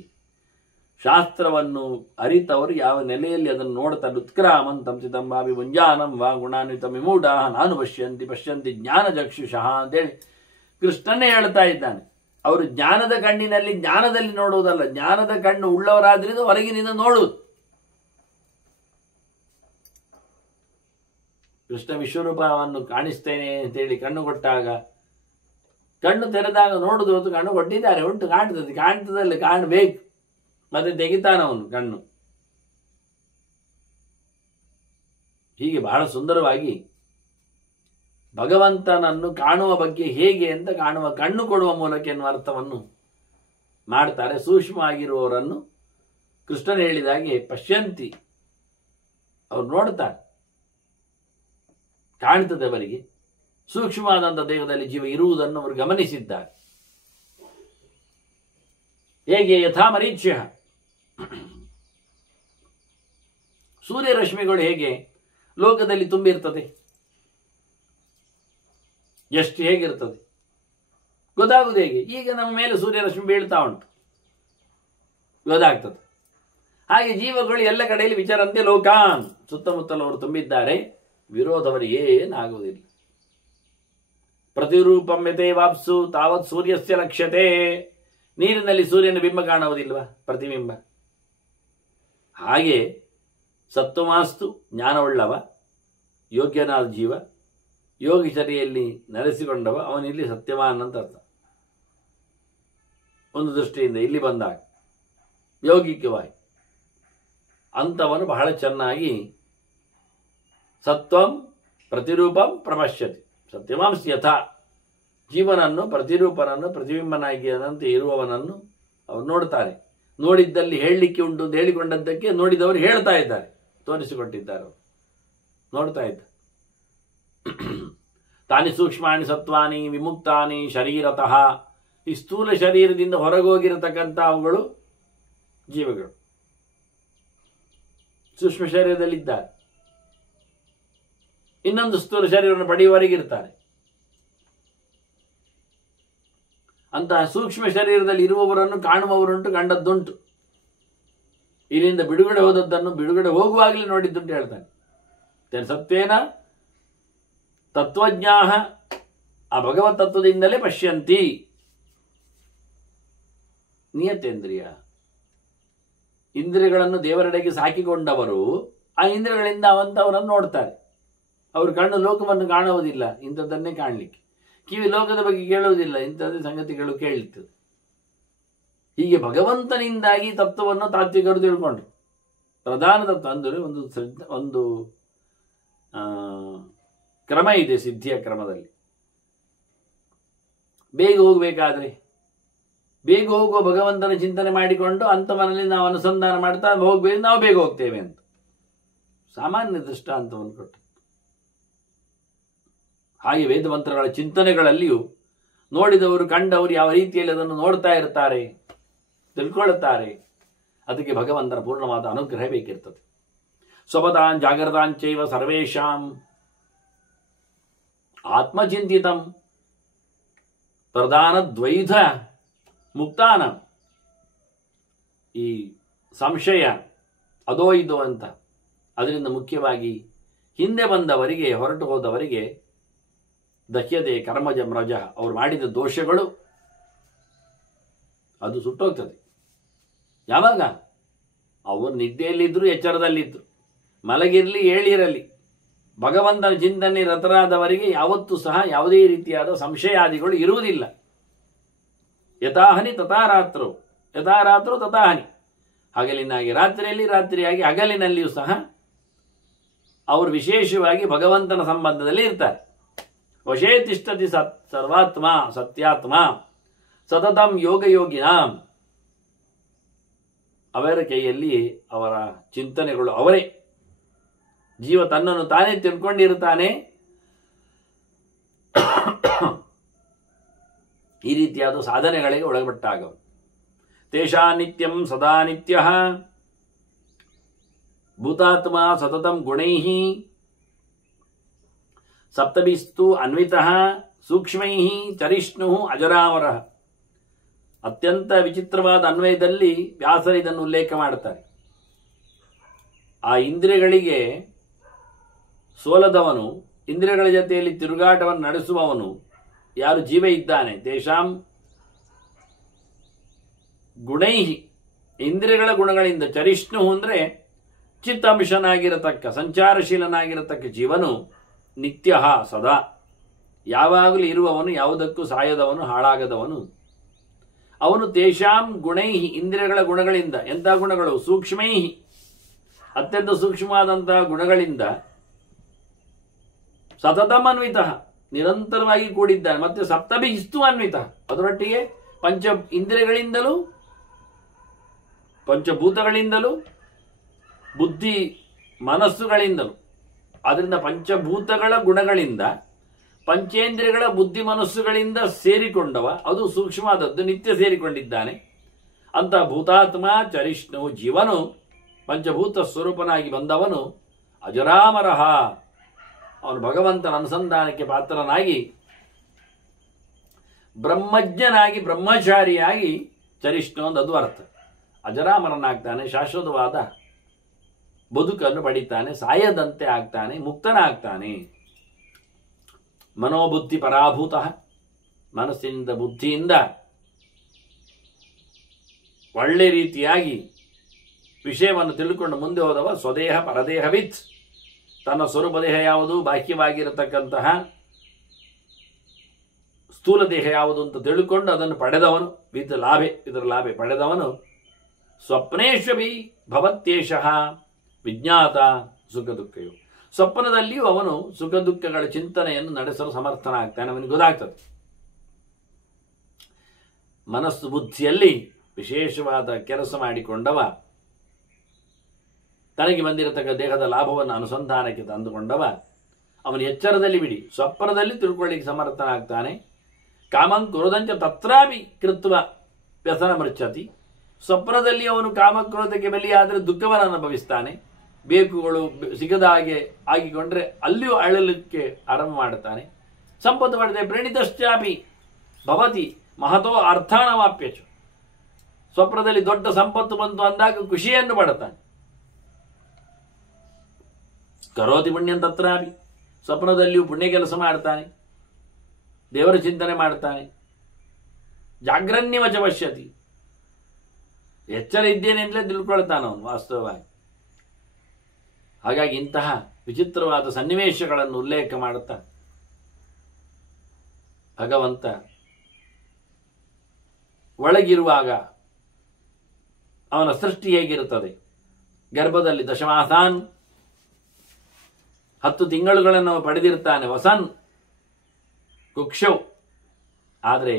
ಶಾಸ್ತ್ರವನ್ನು ಅರಿತವರು ಯಾವ ನೆಲೆಯಲ್ಲಿ ಅದನ್ನು ನೋಡ್ತಾರೆ, ಉತ್ಕ್ರಾಮಂತಂ ಚಿದಂಬಾಭಿ ಮುಂಜಾನಂ ವಾ ಗುಣಾನ್ವಿತಂ ವಿಮೂಢಾ ನಾನು ಪಶ್ಯಂತಿ ಜ್ಞಾನಚಕ್ಷುಷಃ ಅಂತೇಳಿ ಕೃಷ್ಣನೇ ಹೇಳ್ತಾ ಇದ್ದಾನೆ. ಅವರು ಜ್ಞಾನದ ಕಣ್ಣಿನಲ್ಲಿ ಜ್ಞಾನದಲ್ಲಿ ನೋಡುವುದಲ್ಲ, ಜ್ಞಾನದ ಕಣ್ಣು ಉಳ್ಳವರಾದ್ರಿಂದ ಹೊರಗಿನಿಂದ ನೋಡುವುದು. ಕೃಷ್ಣ ವಿಶ್ವರೂಪವನ್ನು ಕಾಣಿಸ್ತೇನೆ ಅಂತೇಳಿ ಕಣ್ಣು ಕೊಟ್ಟಾಗ, ಕಣ್ಣು ತೆರೆದಾಗ ನೋಡುದು ಹೊತ್ತು ಕಣ್ಣು ಕೊಟ್ಟಿದ್ದಾರೆ, ಉಂಟು ಕಾಣ್ತದಲ್ಲಿ ಕಾಣಬೇಕು, ಮತ್ತೆ ತೆಗಿತಾನವನು ಕಣ್ಣು. ಹೀಗೆ ಬಹಳ ಸುಂದರವಾಗಿ ಭಗವಂತನನ್ನು ಕಾಣುವ ಬಗ್ಗೆ ಹೇಗೆ ಅಂತ ಕಾಣುವ ಕಣ್ಣು ಕೊಡುವ ಮೂಲಕ ಎನ್ನುವ ಅರ್ಥವನ್ನು ಮಾಡ್ತಾರೆ. ಸೂಕ್ಷ್ಮ ಆಗಿರುವವರನ್ನು ಕೃಷ್ಣನ ಹೇಳಿದಾಗೆ ಪಶ್ಯಂತಿ, ಅವ್ರು ನೋಡ್ತಾರೆ, ಕಾಣ್ತದೆ ಅವರಿಗೆ. ಸೂಕ್ಷ್ಮವಾದಂಥ ದೇಹದಲ್ಲಿ ಜೀವ ಇರುವುದನ್ನು ಅವರು ಗಮನಿಸಿದ್ದಾರೆ. ಹೇಗೆ? ಯಥಾ ಮರೀಚ್ಯ, ಸೂರ್ಯರಶ್ಮಿಗಳು ಹೇಗೆ ಲೋಕದಲ್ಲಿ ತುಂಬಿರ್ತದೆ, ಎಷ್ಟು ಹೇಗಿರ್ತದೆ ಗೊತ್ತಾಗುವುದು ಹೇಗೆ? ಈಗ ನಮ್ಮ ಮೇಲೆ ಸೂರ್ಯರಶ್ಮಿ ಬೀಳ್ತಾ ಉಂಟು, ಗೊತ್ತಾಗ್ತದೆ. ಹಾಗೆ ಜೀವಗಳು ಎಲ್ಲ ಕಡೆಯಲ್ಲಿ ವಿಚಾರಂತೆ ಲೋಕಾನ್, ಸುತ್ತಮುತ್ತಲವರು ತುಂಬಿದ್ದಾರೆ, ವಿರೋಧವರಿಗೆ ಏನಾಗುವುದಿಲ್ಲ. ಪ್ರತಿರೂಪಮ್ಯತೆ ವಾಪ್ಸು ತಾವತ್ ಸೂರ್ಯಸ್ಯ ಲಕ್ಷ್ಯತೆ. ನೀರಿನಲ್ಲಿ ಸೂರ್ಯನ ಬಿಂಬ ಕಾಣುವುದಿಲ್ವಾ? ಪ್ರತಿಬಿಂಬ. ಹಾಗೆ ಸತ್ವಮಾಸ್ತು ಜ್ಞಾನವುಳ್ಳವ, ಯೋಗ್ಯನಾದ ಜೀವ, ಯೋಗಿಚರಿಯಲ್ಲಿ ನೆಲೆಸಿಕೊಂಡವ, ಅವನಿಲ್ಲಿ ಸತ್ಯವಾನ್ ಅಂತ ಅರ್ಥ. ಒಂದು ದೃಷ್ಟಿಯಿಂದ ಇಲ್ಲಿ ಬಂದಾಗ ಯೋಗಿಕವಾಗಿ ಅಂಥವನು ಬಹಳ ಚೆನ್ನಾಗಿ ಸತ್ವಂ ಪ್ರತಿರೂಪಂ ಪ್ರಪಶ್ಯತಿ. ಸತ್ಯವಾಂಶ ಯಥಾ, ಜೀವನನ್ನು ಪ್ರತಿರೂಪನನ್ನು ಪ್ರತಿಬಿಂಬನಾಗಿಯಂತೆ ಇರುವವನನ್ನು ಅವರು ನೋಡ್ತಾರೆ. ನೋಡಿದ್ದಲ್ಲಿ ಹೇಳಲಿಕ್ಕೆ ಉಂಟು ಅಂತ ಹೇಳಿಕೊಂಡದ್ದಕ್ಕೆ ನೋಡಿದವರು ಹೇಳ್ತಾ ಇದ್ದಾರೆ, ತೋರಿಸಿಕೊಟ್ಟಿದ್ದಾರೆ, ಅವರು ನೋಡ್ತಾ ಇದ್ದಾರೆ. ತಾನಿ ಸೂಕ್ಷ್ಮಾಣಿ ಸತ್ವಾನಿ ವಿಮುಕ್ತಾನಿ ಶರೀರತಃ. ಈ ಸ್ಥೂಲ ಶರೀರದಿಂದ ಹೊರಗೋಗಿರತಕ್ಕಂಥ ಅವುಗಳು ಜೀವಗಳು ಸೂಕ್ಷ್ಮ ಶರೀರದಲ್ಲಿದ್ದಾರೆ. ಇನ್ನೊಂದು ಸ್ಥೂಲ ಶರೀರವನ್ನು ಪಡೆಯುವವರೆಗಿರ್ತಾರೆ. ಅಂತಹ ಸೂಕ್ಷ್ಮ ಶರೀರದಲ್ಲಿ ಇರುವವರನ್ನು ಕಾಣುವವರುಂಟು, ಕಂಡದ್ದುಂಟು. ಇಲ್ಲಿಂದ ಬಿಡುಗಡೆ ಹೋದದ್ದನ್ನು ಬಿಡುಗಡೆ ಹೋಗುವಾಗಲೇ ನೋಡಿದ್ದುಂಟು ಹೇಳ್ತಾನೆ. ಸತ್ವೇನ ತತ್ವಜ್ಞಾಹ ಆ ಭಗವತ್ ತತ್ವದಿಂದಲೇ ಪಶ್ಯಂತಿ. ನಿಯತೇಂದ್ರಿಯ, ಇಂದ್ರಿಯಗಳನ್ನು ದೇವರೆಡೆಗೆ ಸಾಕಿಕೊಂಡವರು ಆ ಇಂದ್ರಿಯಗಳಿಂದ ಅವಂತವರನ್ನು ನೋಡ್ತಾರೆ. ಅವರು ಕಣ್ಣು ಲೋಕವನ್ನು ಕಾಣುವುದಿಲ್ಲ, ಇಂಥದ್ದನ್ನೇ ಕಾಣಲಿಕ್ಕೆ. ಕಿವಿ ಲೋಕದ ಬಗ್ಗೆ ಕೇಳುವುದಿಲ್ಲ, ಇಂಥದ್ದೇ ಸಂಗತಿಗಳು ಕೇಳುತ್ತದೆ. ಹೀಗೆ ಭಗವಂತನಿಂದಾಗಿ ತತ್ವವನ್ನು ತಾತ್ವಿಕರು ತಿಳ್ಕೊಂಡ್ರು. ಪ್ರಧಾನ ತತ್ವ ಅಂದರೆ ಒಂದು ಕ್ರಮ ಇದೆ ಸಿದ್ಧಿಯ ಕ್ರಮದಲ್ಲಿ. ಬೇಗ ಹೋಗಬೇಕಾದ್ರೆ ಬೇಗ ಹೋಗುವ ಭಗವಂತನ ಚಿಂತನೆ ಮಾಡಿಕೊಂಡು ಅಂಥವನಲ್ಲಿ ನಾವು ಅನುಸಂಧಾನ ಮಾಡ್ತಾ ಹೋಗ್ಬೇಕು, ನಾವು ಬೇಗ ಹೋಗ್ತೇವೆ ಅಂತ ಸಾಮಾನ್ಯ ದೃಷ್ಟಾಂತವನ್ನು ಕೊಟ್ಟು. ಹಾಗೆ ವೇದ ಮಂತ್ರಗಳ ಚಿಂತನೆಗಳಲ್ಲಿಯೂ ನೋಡಿದವರು ಕಂಡವರು ಯಾವ ರೀತಿಯಲ್ಲಿ ಅದನ್ನು ನೋಡ್ತಾ ಇರ್ತಾರೆ, ತಿಳ್ಕೊಳ್ಳುತ್ತಾರೆ. ಅದಕ್ಕೆ ಭಗವಂತನ ಪೂರ್ಣವಾದ ಅನುಗ್ರಹ ಬೇಕಿರ್ತದೆ. ಸ್ವಪದಾನ್ ಜಾಗೃತಾಂಚೈವ ಸರ್ವೇಷಾಂ ಆತ್ಮಚಿಂತಿತಂ ಪ್ರಧಾನ ದ್ವೈತ ಮುಕ್ತಾನ. ಈ ಸಂಶಯ ಅದೋ ಇದೋ ಅಂತ, ಅದರಿಂದ ಮುಖ್ಯವಾಗಿ ಹಿಂದೆ ಬಂದವರಿಗೆ, ಹೊರಟು ಹೋದವರಿಗೆ ದಹ್ಯತೆ ಕರ್ಮಜ ಮ್ರಜ, ಅವರು ಮಾಡಿದ ದೋಷಗಳು ಅದು ಸುಟ್ಟೋಗ್ತದೆ. ಯಾವಾಗ ಅವರು ನಿದ್ದೆಯಲ್ಲಿದ್ದರು, ಎಚ್ಚರದಲ್ಲಿದ್ದರು, ಮಲಗಿರಲಿ ಏಳಿರಲಿ, ಭಗವಂತನ ಚಿಂತನೆ ರತರಾದವರಿಗೆ ಯಾವತ್ತೂ ಸಹ ಯಾವುದೇ ರೀತಿಯಾದ ಸಂಶಯಾದಿಗಳು ಇರುವುದಿಲ್ಲ. ಯಥಾಹನಿ ತಥಾರಾತ್ರೋ, ಯಥಾರಾತ್ರೋ ತಥಾಹನಿ. ಹಗಲಿನಾಗಿ ರಾತ್ರಿಯಲ್ಲಿ, ರಾತ್ರಿಯಾಗಿ ಹಗಲಿನಲ್ಲಿಯೂ ಸಹ ಅವರು ವಿಶೇಷವಾಗಿ ಭಗವಂತನ ಸಂಬಂಧದಲ್ಲಿ ಇರ್ತಾರೆ. ವಶೇ ತಿಷ್ಠತಿ ಸರ್ವಾತ್ಮ ಸತ್ಯಾತ್ಮ ಸತತಂ ಯೋಗಯೋಗಿನಾಂ. ಅವರ ಕೈಯಲ್ಲಿ ಅವರ ಚಿಂತನೆಗಳು ಅವರೇ. ಜೀವ ತನ್ನನ್ನು ತಾನೇ ತಿಳ್ಕೊಂಡಿರುತ್ತಾನೆ. ಈ ರೀತಿಯಾದ ಸಾಧನೆಗಳಿಗೆ ಒಳಪಟ್ಟಾಗವು. ತೇಷಾ ನಿತ್ಯಂ ಸದಾ ನಿತ್ಯ ಭೂತಾತ್ಮ ಸತತಂ ಗುಣೈಃ ಸಪ್ತಭಿಸ್ತು ಅನ್ವಿತಃ ಸೂಕ್ಷ್ಮೈಃ ಚರಿಷ್ಣುಃ ಅಜರಾಮರಃ. ಅತ್ಯಂತ ವಿಚಿತ್ರವಾದ ಅನ್ವಯದಲ್ಲಿ ವ್ಯಾಸರು ಇದನ್ನು ಉಲ್ಲೇಖ ಮಾಡುತ್ತಾರೆ. ಆ ಇಂದ್ರಿಯಗಳಿಗೆ ಸೋಲದವನು, ಇಂದ್ರಿಯಗಳ ಜೊತೆಯಲ್ಲಿ ತಿರುಗಾಟವನ್ನು ನಡೆಸುವವನು ಯಾರು ಜೀವ ಇದ್ದಾನೆ, ತೇಷಾಂ ಗುಣೈಹಿ, ಇಂದ್ರಿಯಗಳ ಗುಣಗಳಿಂದ, ಚರಿಷ್ಣು ಅಂದರೆ ಚಿತ್ತಂಶನಾಗಿರತಕ್ಕ ಸಂಚಾರಶೀಲನಾಗಿರತಕ್ಕ ಜೀವನು ನಿತ್ಯ ಸದಾ ಯಾವಾಗಲೂ ಇರುವವನು, ಯಾವುದಕ್ಕೂ ಸಾಯದವನು, ಹಾಳಾಗದವನು. ಅವನು ತೇಷಾಂ ಗುಣೈಹಿ, ಇಂದ್ರಿಯಗಳ ಗುಣಗಳಿಂದ. ಎಂಥ ಗುಣಗಳು? ಸೂಕ್ಷ್ಮೈಹಿ, ಅತ್ಯಂತ ಸೂಕ್ಷ್ಮವಾದಂತಹ ಗುಣಗಳಿಂದ. ಸತತಂ ಅನ್ವಿತ, ನಿರಂತರವಾಗಿ ಕೂಡಿದ್ದಾನೆ. ಮತ್ತೆ ಸಪ್ತಭಿಸ್ತು ಅನ್ವಿತ, ಅದರೊಟ್ಟಿಗೆ ಪಂಚ ಇಂದ್ರಿಯಗಳಿಂದಲೂ, ಪಂಚಭೂತಗಳಿಂದಲೂ, ಬುದ್ಧಿ ಮನಸ್ಸುಗಳಿಂದಲೂ. ಆದ್ದರಿಂದ ಪಂಚಭೂತಗಳ ಗುಣಗಳಿಂದ, ಪಂಚೇಂದ್ರಿಯಗಳ ಬುದ್ಧಿ ಮನಸ್ಸುಗಳಿಂದ ಸೇರಿಕೊಂಡವ, ಅದು ಸೂಕ್ಷ್ಮವಾದದ್ದು, ನಿತ್ಯ ಸೇರಿಕೊಂಡಿದ್ದಾನೆ. ಅಂತ ಭೂತಾತ್ಮ ಚರಿಷ್ಣು ಜೀವನು ಪಂಚಭೂತ ಸ್ವರೂಪನಾಗಿ ಬಂದವನು ಅಜರಾಮರಹ. ಅವನು ಭಗವಂತನ ಅನುಸಂಧಾನಕ್ಕೆ ಪಾತ್ರನಾಗಿ ಬ್ರಹ್ಮಜ್ಞನಾಗಿ ಬ್ರಹ್ಮಚಾರಿಯಾಗಿ ಚರಿಷ್ಣು ಅಂತ ಅದು ಅರ್ಥ. ಅಜರಾಮರನಾಗ್ತಾನೆ, ಶಾಶ್ವತವಾದ ಬದುಕನ್ನು ಪಡಿತಾನೆ, ಸಾಯದಂತೆ ಆಗ್ತಾನೆ, ಮುಕ್ತನಾಗ್ತಾನೆ. ಮನೋಬುದ್ಧಿ ಪರಾಭೂತ, ಮನಸ್ಸಿನಿಂದ ಬುದ್ಧಿಯಿಂದ ಒಳ್ಳೆ ರೀತಿಯಾಗಿ ವಿಷಯವನ್ನು ತಿಳ್ಕೊಂಡು ಮುಂದೆ ಹೋದವ ಸ್ವದೇಹ ಪರದೇಹವಿತ್. ತನ್ನ ಸ್ವರೂಪ ದೇಹ ಯಾವುದು, ಬಾಹ್ಯವಾಗಿರತಕ್ಕಂತಹ ಸ್ಥೂಲ ದೇಹ ಯಾವುದು ಅಂತ ತಿಳ್ಕೊಂಡು ಅದನ್ನು ಪಡೆದವನು, ಇದರ ಲಾಭೆ ಪಡೆದವನು ಸ್ವಪ್ನೇಶ್ವಭಿ ಭವತ್ಯೇಷಃ ವಿಜ್ಞಾತ ಸುಖ ದುಃಖಯು. ಸ್ವಪ್ನದಲ್ಲಿಯೂ ಅವನು ಸುಖ ದುಃಖಗಳ ಚಿಂತನೆಯನ್ನು ನಡೆಸಲು ಸಮರ್ಥನಾಗ್ತಾನೆ, ಅವನಿಗೆ ಗೊತ್ತಾಗ್ತದೆ. ಮನಸ್ಸು ಬುದ್ಧಿಯಲ್ಲಿ ವಿಶೇಷವಾದ ಕೆಲಸ ಮಾಡಿಕೊಂಡವ, ತನಗೆ ಬಂದಿರತಕ್ಕ ದೇಹದ ಲಾಭವನ್ನು ಅನುಸಂಧಾನಕ್ಕೆ ತಂದುಕೊಂಡವ, ಅವನು ಎಚ್ಚರದಲ್ಲಿ ಬಿಡಿ ಸ್ವಪ್ನದಲ್ಲಿ ತಿಳ್ಕೊಳ್ಳಿಕ್ಕೆ ಸಮರ್ಥನಾಗ್ತಾನೆ. ಕಾಮಂ ಕ್ರೋಧಂಚ ತತ್ರಾಪಿ ಕೃತ್ವ ವ್ಯಸನ ಮೃಚ್ಛತಿ. ಸ್ವಪ್ನದಲ್ಲಿ ಅವನು ಕಾಮಕ್ರೋಧಕ್ಕೆ ಬಲಿಯಾದರೆ ದುಃಖವನ್ನು ಅನುಭವಿಸ್ತಾನೆ. ಬೇಕುಗಳು ಸಿಗದ ಹಾಗೆ ಆಗಿಕೊಂಡ್ರೆ ಅಲ್ಲಿಯೂ ಅಳಲಿಕ್ಕೆ ಆರಂಭ ಮಾಡುತ್ತಾನೆ. ಸಂಪತ್ತು ಪಡೆದೆ ಪ್ರೇಣಿತಶ್ಚಾಪಿ ಭವತಿ ಮಹತೋ ಅರ್ಥಾನವಾಪ್ಯಚು. ಸ್ವಪ್ನದಲ್ಲಿ ದೊಡ್ಡ ಸಂಪತ್ತು ಬಂತು ಅಂದಾಗ ಖುಷಿಯನ್ನು ಪಡುತ್ತಾನೆ. ಕರೋತಿ ಪುಣ್ಯಂ ತತ್ರಾಪಿ, ಸ್ವಪ್ನದಲ್ಲಿಯೂ ಪುಣ್ಯ ಕೆಲಸ ಮಾಡ್ತಾನೆ, ದೇವರ ಚಿಂತನೆ ಮಾಡ್ತಾನೆ. ಜಾಗ್ರಣ್ಯವಚ ಪಶ್ಯತಿ, ಎಚ್ಚರ ಇದ್ದೇನೆ ಅಂತಲೇ ತಿಳ್ಕೊಳ್ತಾನೆ ಅವನು ವಾಸ್ತವವಾಗಿ. ಹಾಗಾಗಿ ಇಂತಹ ವಿಚಿತ್ರವಾದ ಸನ್ನಿವೇಶಗಳನ್ನು ಉಲ್ಲೇಖ ಮಾಡುತ್ತಾ ಭಗವಂತ ಒಳಗಿರುವಾಗ ಅವನ ಸೃಷ್ಟಿ ಹೇಗಿರುತ್ತದೆ, ಗರ್ಭದಲ್ಲಿ ದಶಮಾಸಾನ್ 10 ತಿಂಗಳುಗಳನ್ನು ಪಡೆದಿರ್ತಾನೆ, ವಸನ್ ಕುಕ್ಷೌ. ಆದರೆ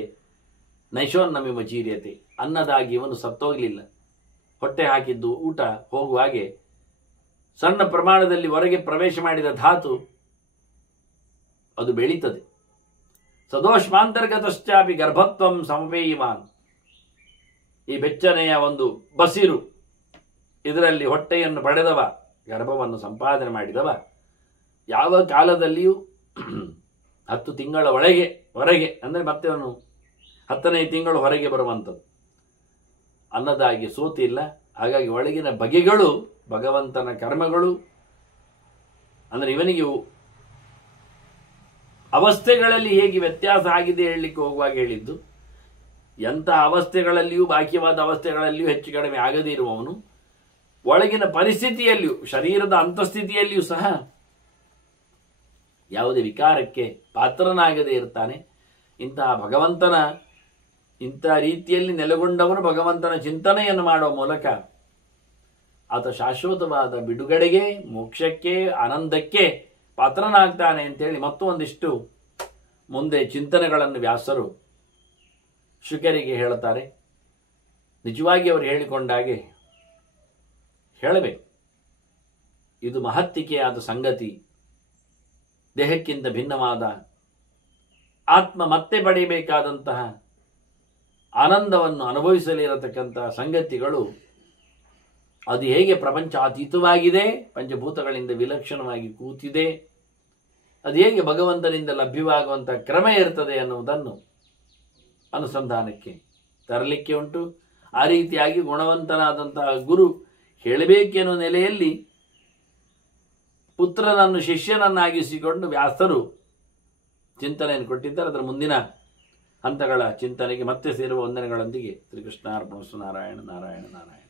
ನೈಶೋನ್ನಮಿಮ ಜೀರ್ಯತೆ, ಅನ್ನದಾಗಿ ಇವನು ಸತ್ತೋಗಲಿಲ್ಲ. ಹೊಟ್ಟೆ ಹಾಕಿದ್ದು ಊಟ ಹೋಗುವಾಗೆ ಸಣ್ಣ ಪ್ರಮಾಣದಲ್ಲಿ ಹೊರಗೆ ಪ್ರವೇಶ ಮಾಡಿದ ಧಾತು ಅದು ಬೆಳೀತದೆ. ಸದೋಷ್ಮಾಂತರ್ಗತಶ್ಚಾಪಿ ಗರ್ಭತ್ವಂ ಸಮಪೇಯಿಮಾನ್. ಈ ಬೆಚ್ಚನೆಯ ಒಂದು ಬಸಿರು ಇದರಲ್ಲಿ ಹೊಟ್ಟೆಯನ್ನು ಪಡೆದವ, ಗರ್ಭವನ್ನು ಸಂಪಾದನೆ ಮಾಡಿದವ ಯಾವ ಕಾಲದಲ್ಲಿಯೂ 10 ತಿಂಗಳ ಹೊರಗೆ ಅಂದರೆ ಮತ್ತೆ ಅವನು 10ನೇ ತಿಂಗಳು ಹೊರಗೆ ಬರುವಂಥದ್ದು. ಅನ್ನದಾಗಿ ಸೋತಿಲ್ಲ. ಹಾಗಾಗಿ ಒಳಗಿನ ಬಗೆಗಳು ಭಗವಂತನ ಕರ್ಮಗಳು. ಅಂದರೆ ಇವನಿಗೆ ಅವಸ್ಥೆಗಳಲ್ಲಿ ಹೇಗೆ ವ್ಯತ್ಯಾಸ ಆಗಿದೆ ಹೇಳಲಿಕ್ಕೆ ಹೋಗುವಾಗ ಹೇಳಿದ್ದು, ಎಂಥ ಅವಸ್ಥೆಗಳಲ್ಲಿಯೂ ಬಾಹ್ಯವಾದ ಅವಸ್ಥೆಗಳಲ್ಲಿಯೂ ಹೆಚ್ಚು ಕಡಿಮೆ ಆಗದೇ ಇರುವವನು ಒಳಗಿನ ಪರಿಸ್ಥಿತಿಯಲ್ಲಿಯೂ ಶರೀರದ ಅಂತಸ್ಥಿತಿಯಲ್ಲಿಯೂ ಸಹ ಯಾವುದೇ ವಿಕಾರಕ್ಕೆ ಪಾತ್ರನಾಗದೇ ಇರ್ತಾನೆ. ಇಂತಹ ಭಗವಂತನ ಇಂಥ ರೀತಿಯಲ್ಲಿ ನೆಲೆಗೊಂಡವನು ಭಗವಂತನ ಚಿಂತನೆಯನ್ನು ಮಾಡುವ ಮೂಲಕ ಆತ ಶಾಶ್ವತವಾದ ಬಿಡುಗಡೆಗೆ, ಮೋಕ್ಷಕ್ಕೆ, ಆನಂದಕ್ಕೆ ಪಾತ್ರನಾಗ್ತಾನೆ ಅಂತೇಳಿ ಮತ್ತೊಂದಿಷ್ಟು ಮುಂದೆ ಚಿಂತನೆಗಳನ್ನು ವ್ಯಾಸರು ಶುಕರಿಗೆ ಹೇಳುತ್ತಾರೆ. ನಿಜವಾಗಿ ಅವರು ಹೇಳಿಕೊಂಡಾಗೆ ಹೇಳಬೇಕು. ಇದು ಮಹತ್ತಿಕೆಯಾದ ಸಂಗತಿ. ದೇಹಕ್ಕಿಂತ ಭಿನ್ನವಾದ ಆತ್ಮ ಮತ್ತೆ ಪಡೆಯಬೇಕಾದಂತಹ ಆನಂದವನ್ನು ಅನುಭವಿಸಲಿರತಕ್ಕಂತಹ ಸಂಗತಿಗಳು ಅದು ಹೇಗೆ ಪ್ರಪಂಚಾತೀತವಾಗಿದೆ, ಪಂಚಭೂತಗಳಿಂದ ವಿಲಕ್ಷಣವಾಗಿ ಕೂತಿದೆ, ಅದು ಹೇಗೆ ಭಗವಂತನಿಂದ ಲಭ್ಯವಾಗುವಂಥ ಕ್ರಮ ಇರ್ತದೆ ಅನ್ನುವುದನ್ನು ಅನುಸಂಧಾನಕ್ಕೆ ತರಲಿಕ್ಕೆ ಉಂಟು. ಆ ರೀತಿಯಾಗಿ ಗುಣವಂತನಾದಂತಹ ಗುರು ಹೇಳಬೇಕೆನ್ನುವ ನೆಲೆಯಲ್ಲಿ ಪುತ್ರನನ್ನು ಶಿಷ್ಯನನ್ನಾಗಿಸಿಕೊಂಡು ವ್ಯಾಸರು ಚಿಂತನೆಯನ್ನು ಕೊಟ್ಟಿದ್ದಾರೆ. ಅದರ ಮುಂದಿನ ಹಂತಗಳ ಚಿಂತನೆಗೆ ಮತ್ತೆ ಸೇರುವ ವಂದನೆಗಳೊಂದಿಗೆ ಶ್ರೀಕೃಷ್ಣಾರ್ಪಣಮಸ್ತು. ನಾರಾಯಣ ನಾರಾಯಣ ನಾರಾಯಣ.